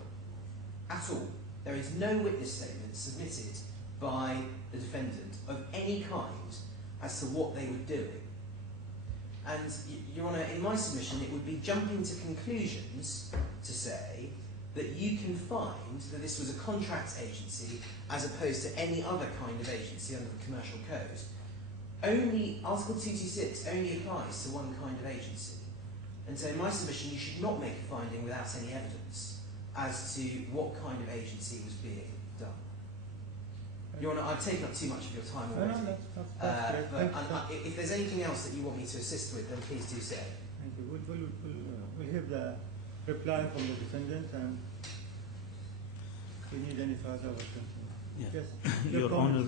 At all. There is no witness statement submitted by the defendant of any kind as to what they were doing. And, Your Honour, in my submission, it would be jumping to conclusions to say that you can find that this was a contract agency as opposed to any other kind of agency under the Commercial Code. Only Article 226 only applies to one kind of agency. And so in my submission, you should not make a finding without any evidence as to what kind of agency was being done. Your Honour, I've taken up too much of your time already. If there's anything else that you want me to assist with, then please do so. Thank you. We'll have the reply from the defendant, and if we need any further, we'll continue. Yeah. Yes. Your Honour,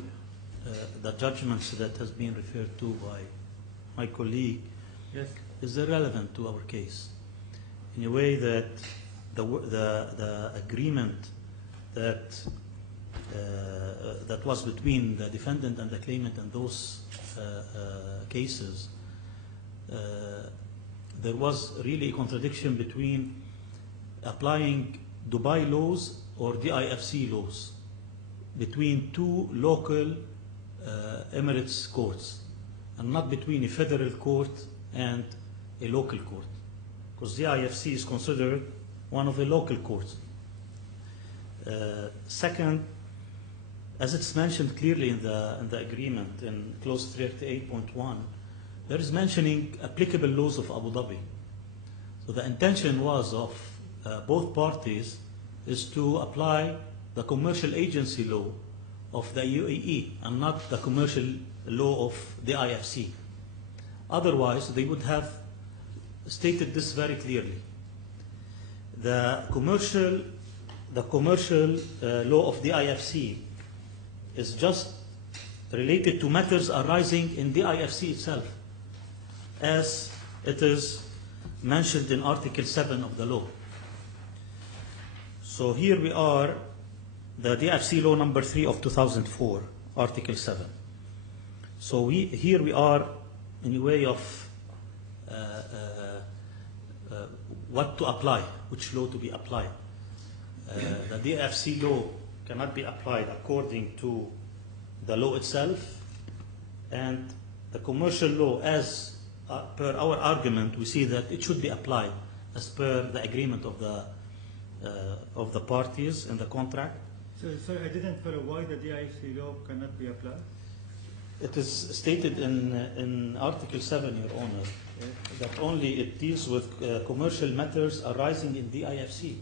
the judgments that has been referred to by my colleague Yes. is irrelevant to our case in a way that the agreement that that was between the defendant and the claimant in those cases, there was really a contradiction between applying Dubai laws or DIFC laws between two local Emirates courts, and not between a federal court and a local court, because DIFC is considered one of the local courts. Second, as it's mentioned clearly in the agreement in clause 38.1, there is mentioning applicable laws of Abu Dhabi. So the intention was of both parties is to apply the commercial agency law of the UAE and not the commercial law of the IFC. Otherwise, they would have stated this very clearly. The commercial law of the IFC is just related to matters arising in the IFC itself, as it is mentioned in Article 7 of the law. So here we are, the DFC law number 3 of 2004, Article 7. So here we are in a way of what to apply, which law to be applied. The DFC law cannot be applied according to the law itself, and the commercial law, as per our argument, we see that it should be applied as per the agreement of the parties in the contract. So, sorry, I didn't follow why the DIFC law cannot be applied. It is stated in Article 7, Your Honor, that only it deals with commercial matters arising in the DIFC,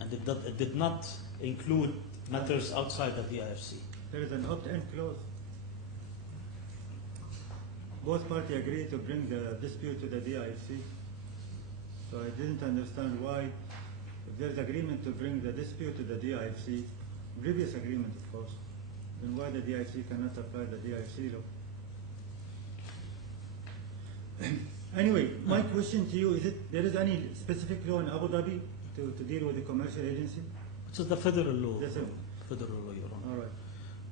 and it did not include matters outside the DIFC. There is an opt-in clause. Both parties agreed to bring the dispute to the DIFC. So I didn't understand why, if there's agreement to bring the dispute to the DIFC, previous agreement of course, then why the DIFC cannot apply the DIFC law? Anyway, my question to you is: there is any specific law in Abu Dhabi to deal with the commercial agency? Which is the federal law. That's it. Federal law, Your Honor. All right.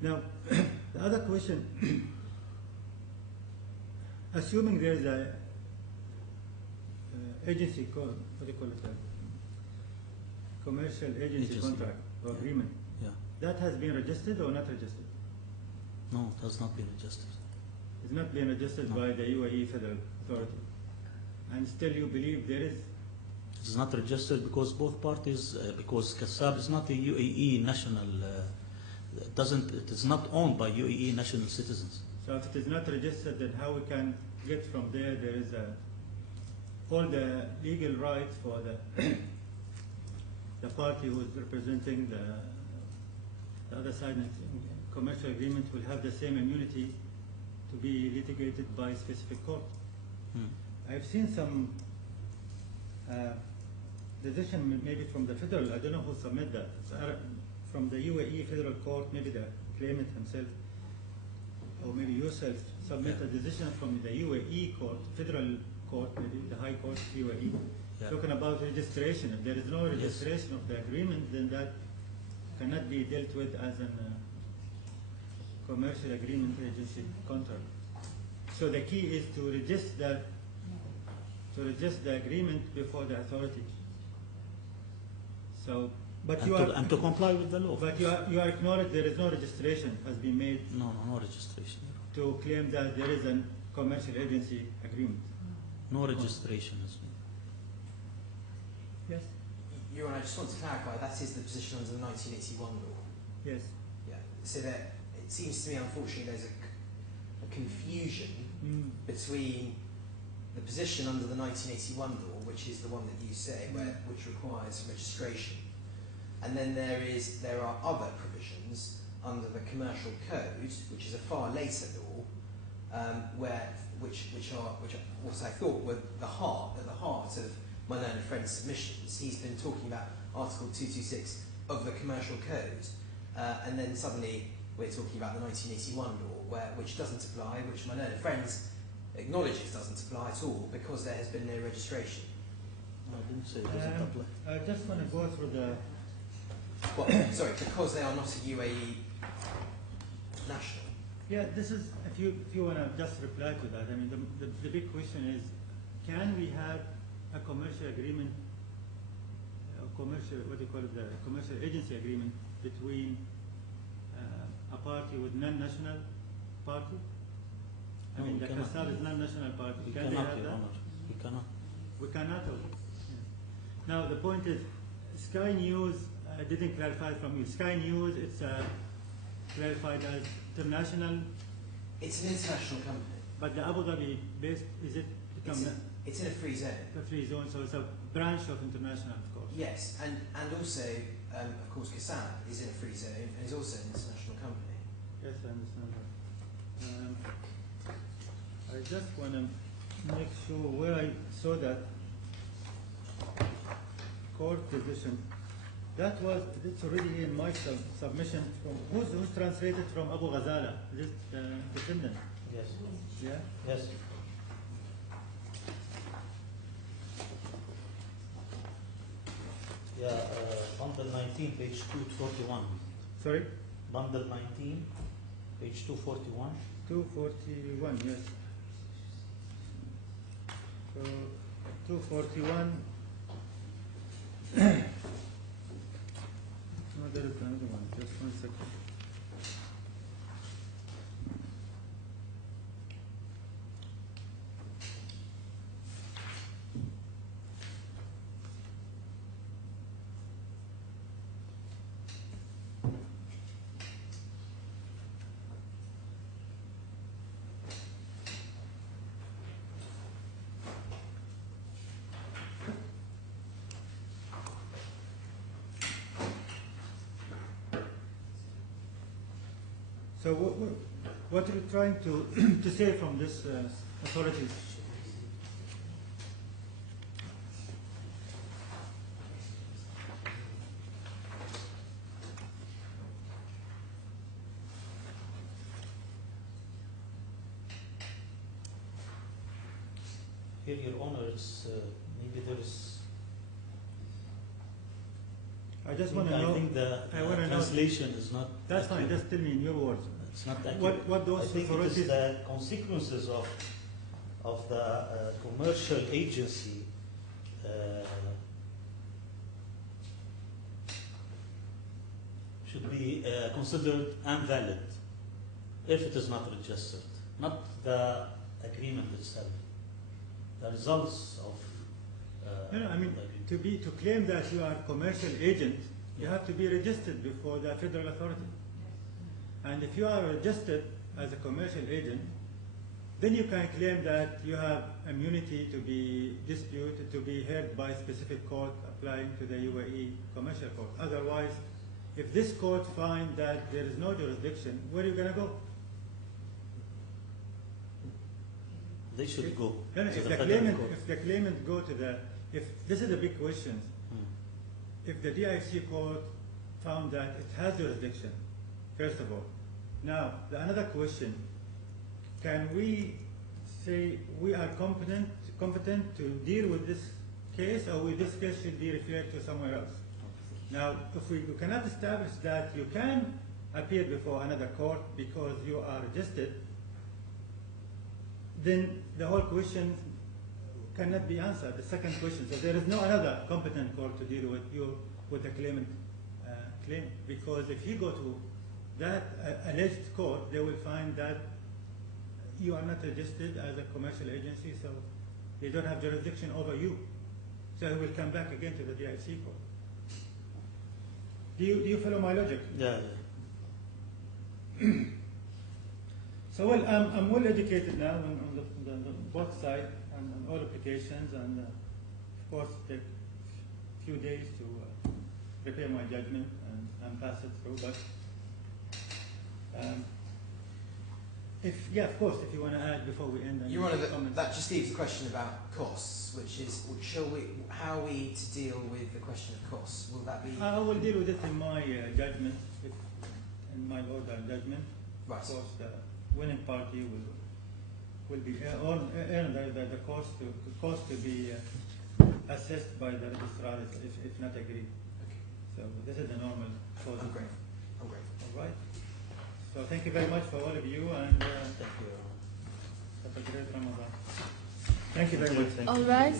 Now, the other question, assuming there is a agency code, what do you call it, commercial agency contract or agreement, that has been registered or not registered? No, it has not been registered. It's not been registered by the UAE Federal Authority. And still you believe there is? It is not registered because both parties, because Kassab is not a UAE national, it is not owned by UAE national citizens. So if it is not registered, then how we can get from there? There is all the legal rights for the party who is representing the other side in commercial agreement will have the same immunity to be litigated by a specific court. I've seen some decision maybe from the federal, I don't know who submitted that, from the UAE Federal Court, maybe the claimant himself, or maybe yourself, submit a decision from the UAE court, federal court, maybe the High Court UAE, talking about registration. If there is no registration of the agreement, then that cannot be dealt with as a commercial agreement agency contract. So the key is to register the agreement before the authority. So, but and to comply with the law. But you are acknowledged there is no registration has been made. No registration. To claim that there is a commercial agency agreement. No registration has been. Yes. Your Honour, I just want to clarify, that is the position under the 1981 law. Yes. Yeah. So that it seems to me, unfortunately, there's a confusion between the position under the 1981 law, which is the one that you say, which requires registration, and then there are other provisions under the Commercial Code, which is a far later law, which also I thought were at the heart of my learned friend's submissions. He's been talking about Article 226 of the Commercial Code, and then suddenly we're talking about the 1981 law, which doesn't apply, which my learned friend acknowledges doesn't apply at all because there has been no registration. I didn't say it doesn't apply. I just want to go through the... Sorry, because they are not a UAE national. Yeah, this is, if you want to just reply to that, I mean, the big question is, can we have a commercial agreement, what do you call it, the commercial agency agreement between a party with non-national party? I mean, the Kassab is non-national party. We Can they cannot, have Your that? Honor. We cannot. We cannot. Now, the point is, Sky News didn't clarify from you. Sky News, it's clarified as international. It's an international company. But the Abu Dhabi based, is it become it's in a free zone. a free zone, so it's a branch of international, of course. Yes, and also, of course, Kassab is in a free zone and is also an international company. Yes, I understand that. I just want to make sure where I saw that court decision. It's already in my submission. From who's translated from Abu Ghazala? This defendant. Yes. Yeah. Yes. Yeah, bundle 19, page 241. Sorry? Bundle 19, page 241. 241, yes. So, 241. No, there is another one. Just 1 second. So what are you trying to say from this authorities? Here, Your Honor, it's, maybe there is... I just want to know. I think the translation is not... That's fine, just tell me in your words. It's not accurate. What those I think it authorities... is the consequences of the commercial agency should be considered invalid if it is not registered, not the agreement itself. The results of No, I mean, to claim that you are a commercial agent, you have to be registered before the federal authority. And if you are registered as a commercial agent, then you can claim that you have immunity to be disputed, to be heard by a specific court applying to the UAE commercial court. Otherwise, if this court finds that there is no jurisdiction, where are you going to go? they should go No, to if the the federal court. if the claimant go to the, if this is a big question, if the DIC court found that it has jurisdiction, first of all. Now, another question, can we say we are competent to deal with this case, or this case should be referred to somewhere else? Now, if we cannot establish that you can appear before another court because you are registered, then the whole question cannot be answered, the second question. So there is no another competent court to deal with you, with the claimant claim. Because if you go to that alleged court, they will find that you are not registered as a commercial agency, so they don't have jurisdiction over you. So it will come back again to the DIC court. Do you follow my logic? Yeah. So well, I'm well educated now on the both sides and on all applications, and of course take a few days to prepare my judgment and pass it through. But of course, if you want to add before we end, Your Honour, that just leaves a question about costs, which is, how are we to deal with the question of costs? Will that be? I will deal with it in my judgment, in my order and judgment. Right. Of course, the winning party will be earn the cost to be assessed by the registrar if not agreed. Okay. So this is the normal process. I'm great. All right. So thank you very much for all of you, and Thank you. have a great Ramadan. Thank you very much. Thank All you. right.